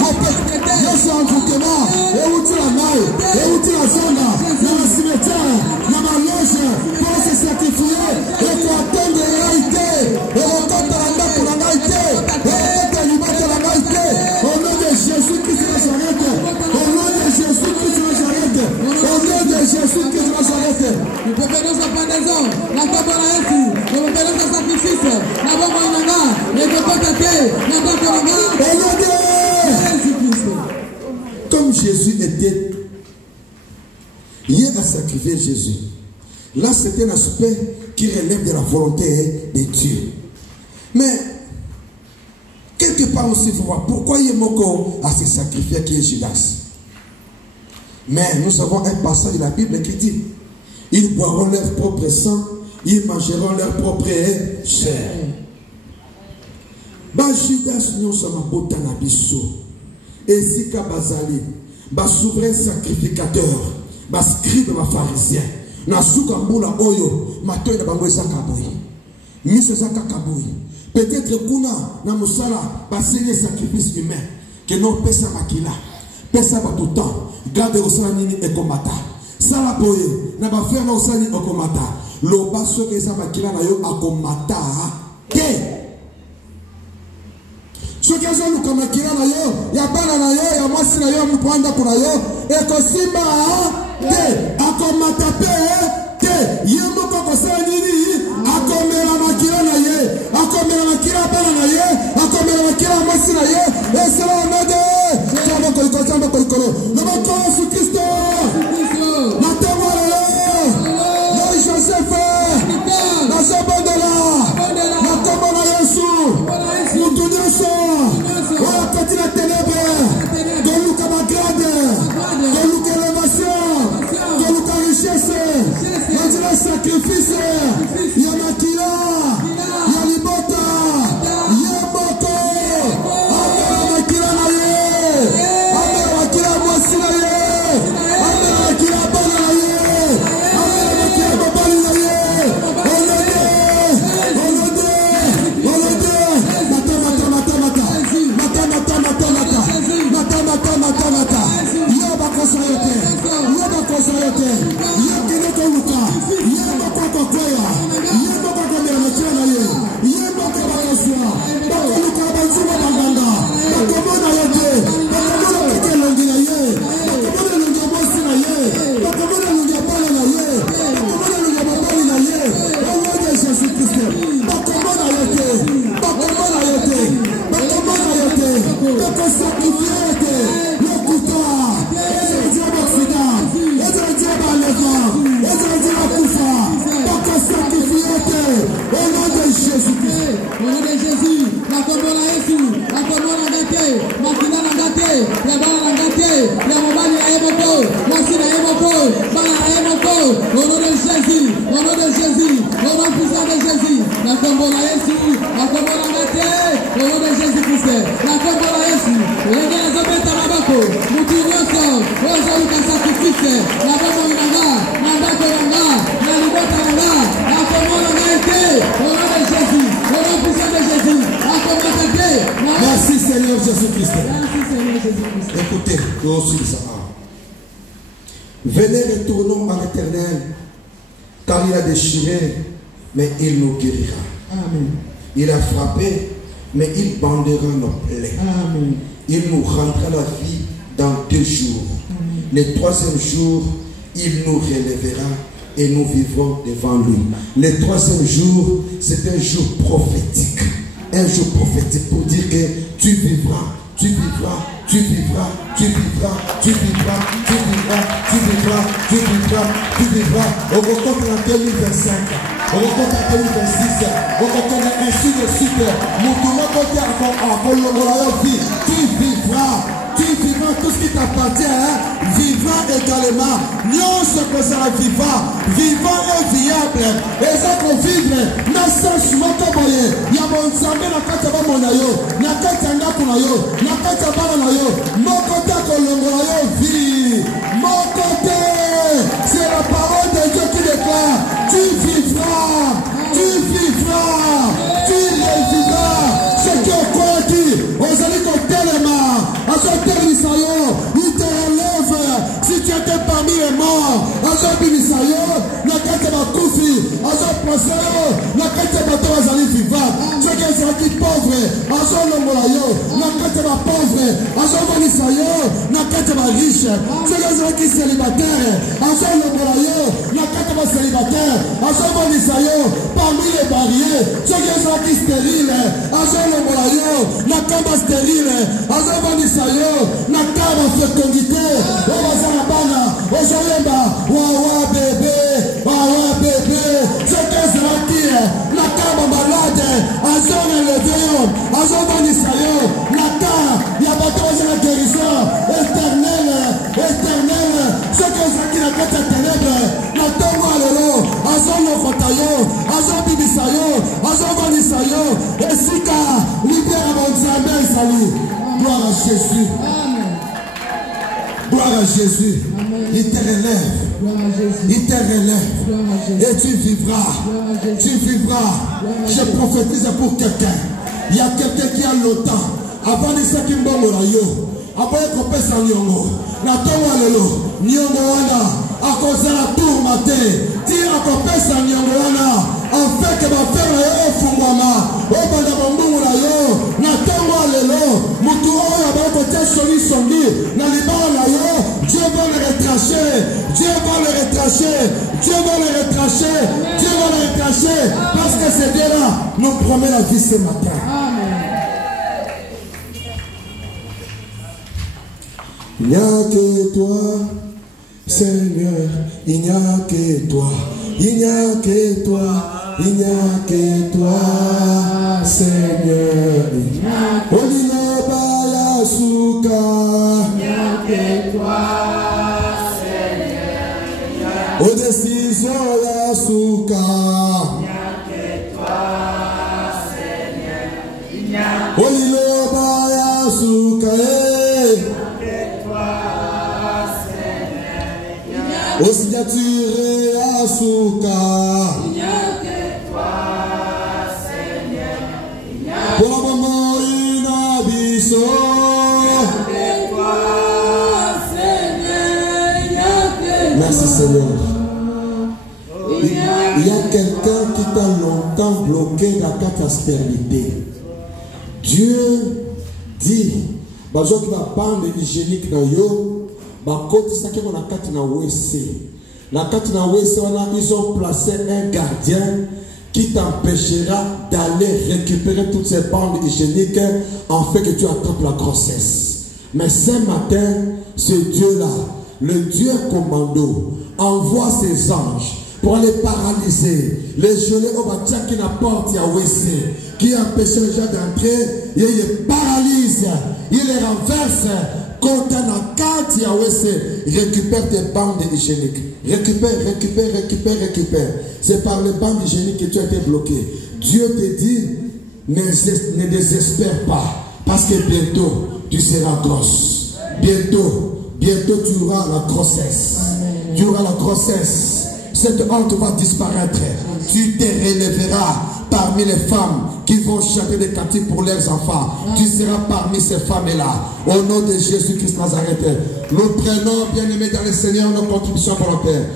mon peuple Yesu anvukema euti la mai euti la zanga na la cimetière na la loge pour se sacrifier et pour attendre réalité et retourner la main pour la réalité et retourner la réalité au nom de Jésus-Christ de Nazareth au nom de Jésus-Christ de Nazareth au nom de Jésus-Christ de Nazareth nous préparons sa pendaison la tombe la Yesu nous préparons sa sacrifice la bombe inanga les cocotaté la bombe inanga au nom de comme Jésus était, il a sacrifié Jésus. Là, c'est un aspect qui relève de la volonté de Dieu. Mais, quelque part aussi, il faut voir pourquoi il est moko à se sacrifier qui est Judas. Mais nous avons un passage de la Bible qui dit, ils boiront leur propre sang, ils mangeront leur propre chair. Bah, Judas, nous sommes en bout na biso. Ezika bazali, ba souverain sacrificateur, ba scribe ba pharisien, na suka mbula oyo, matoy na bango ezaka boy. Miso ezaka kaboy. Peut-être kuna na musala ba seigneur sacrifice humain, que non pesa makila, pesa ba tout temps, garde osala nini ekomata. Sala boye, na ba faire na osala nini ekomata. Loba soke eza makila na yo akomata ke. Ce qui est le kamakira na yo, ya bana na yo, ya mwasi na yo, mkwanda kuna yo, ekosimba te, akomata te, yemo kokosela nini, akomela makira na ye, akomela makira bana na ye, akomela makira mwasi na ye, esela onode, jambo kolikolo, nomoko Yesu Kristo, na tewa lelo, na Joseph, na Zabondela, na kombo na Yesu, mutu nyonso, oyo kati na ténèbre, toluka bagrade, toluka élévation, toluka richesse, nazila sacrifice, ya makila, ya libota, ya moko, amela makila na ye, amela makila mwasi na ye, amela makila bana na ye, amela makila babali na ye, Jésus. Jésus-Christ. Merci Seigneur Jésus-Christ. Écoutez, nous aussi ça. Venez, retournons à l'Éternel, car il a déchiré, mais il nous guérira. Amen. Il a frappé, mais il bandera nos plaies. Amen. Il nous rendra la vie dans 2 jours. Amen. Le 3e jour, il nous relèvera et nous vivrons devant lui. Le 3e jour, c'est un jour prophétique. Un jour prophétique pour dire que tu vivras, tu vivras, tu vivras, tu vivras, tu vivras, tu vivras, tu vivras, tu vivras, tu vivras. Au compte en 2025, au compte en 2026, au compte ainsi de suite. Mon tournoi côté à vie, tu vivras. Tu vivras tout ce qui t'appartient, vivant également. Nous ce que ça vivant, vivant et viable. Et ça qu'on vivre, n'a sens moto boye. Ya mon sambe na kata ba monayo, na kata ngaku na yo, na kata ba na yo. Moko ta kolongo na yo vie. Moko te. C'est la parole de Dieu qui déclare. Tu vivras, tu vivras, tu revivras. Ce qui est quoi dit, aux allez qu'on tellement. Il te relève. Si tu étais parmi les morts, la carte va courir, la carte va te vivant. Ceux qui sont pauvres, la carte va pauvre, la carte va riche. Ceux qui sont célibataires, la carte va célibataire. Parmi les barrières, ceux qui sont stériles, la carte va stérile. Nakaba fécondité, Owazarabana, Ozoyemba, Wawa bébé, ce qu'est qui Nakaba malade, Azon élevé, Azon banisayo, Naka, Yabato la guérison, éternel, ce qu'est qui n'a qu'à ténèbres, Natongo alelo, Azon le Kotayo, Azon bibisayo, Azon banisayo, Esika, libère mon Zambé, salut. Gloire à Jésus. Amen. Gloire à Jésus. Amen. Il te relève. Gloire à Jésus. Il te relève. Gloire à Jésus. Et tu vivras. Gloire à Jésus. Tu vivras. Je prophétise pour quelqu'un. Il y a quelqu'un qui a longtemps. Avant de ça qui me donne yo. Avant de couper sa nyongo. La towa lelo. Nyongo wana. A cause de la tour matin. Tire à couper sa nyongo wana. En fait que ma femme est fungwama. O banda bambungu na yo. Na towa lelo. Mutu oya ba côté soli songi. Na libala na yo. Dieu va le retracher. Dieu va le retracher. Dieu va le retracher. Dieu va le retracher. Parce que ce Dieu-là nous promet la vie ce matin. Il n'y a que toi, Seigneur, il n'y a que toi, il n'y a que toi, il n'y a que toi, Seigneur. Olinoba Yasuka, il n'y a que toi, Seigneur. Aux décisions Yasuka, il n'y a que toi, Seigneur. Olinoba Yasuka. Au signature à Souka. Il n'y a que toi, Seigneur. Pour le moment, il n'a biso. Il n'y a que toi, Seigneur. Il n'y a que toi. Merci, Seigneur. Il y a quelqu'un qui t'a longtemps bloqué dans ta stabilité. Dieu dit, bazo qui va prendre l'hygiénique dans yo. Ils ont placé un gardien qui t'empêchera d'aller récupérer toutes ces bandes hygiéniques en fait que tu attrapes la grossesse. Mais ce matin, ce Dieu-là, le Dieu commando, envoie ses anges pour les paralyser, les geler au bâtiment qui n'apporte Yahweh, qui empêche les gens d'entrer, et il les paralyse, il les renverse. Quand tu as la carte Yahweh, récupère tes bandes hygiéniques. Récupère. C'est par les bandes hygiéniques que tu as été bloqué. Dieu te dit, ne désespère pas. Parce que bientôt, tu seras grosse. Bientôt, tu auras la grossesse. Tu auras la grossesse. Cette honte va disparaître. Tu te relèveras. parmi les femmes qui vont chanter des cantiques pour leurs enfants. Tu seras parmi ces femmes-là. Au nom de Jésus-Christ Nazareth. Nous prenons, bien-aimés dans le Seigneur, nos contributions volontaires.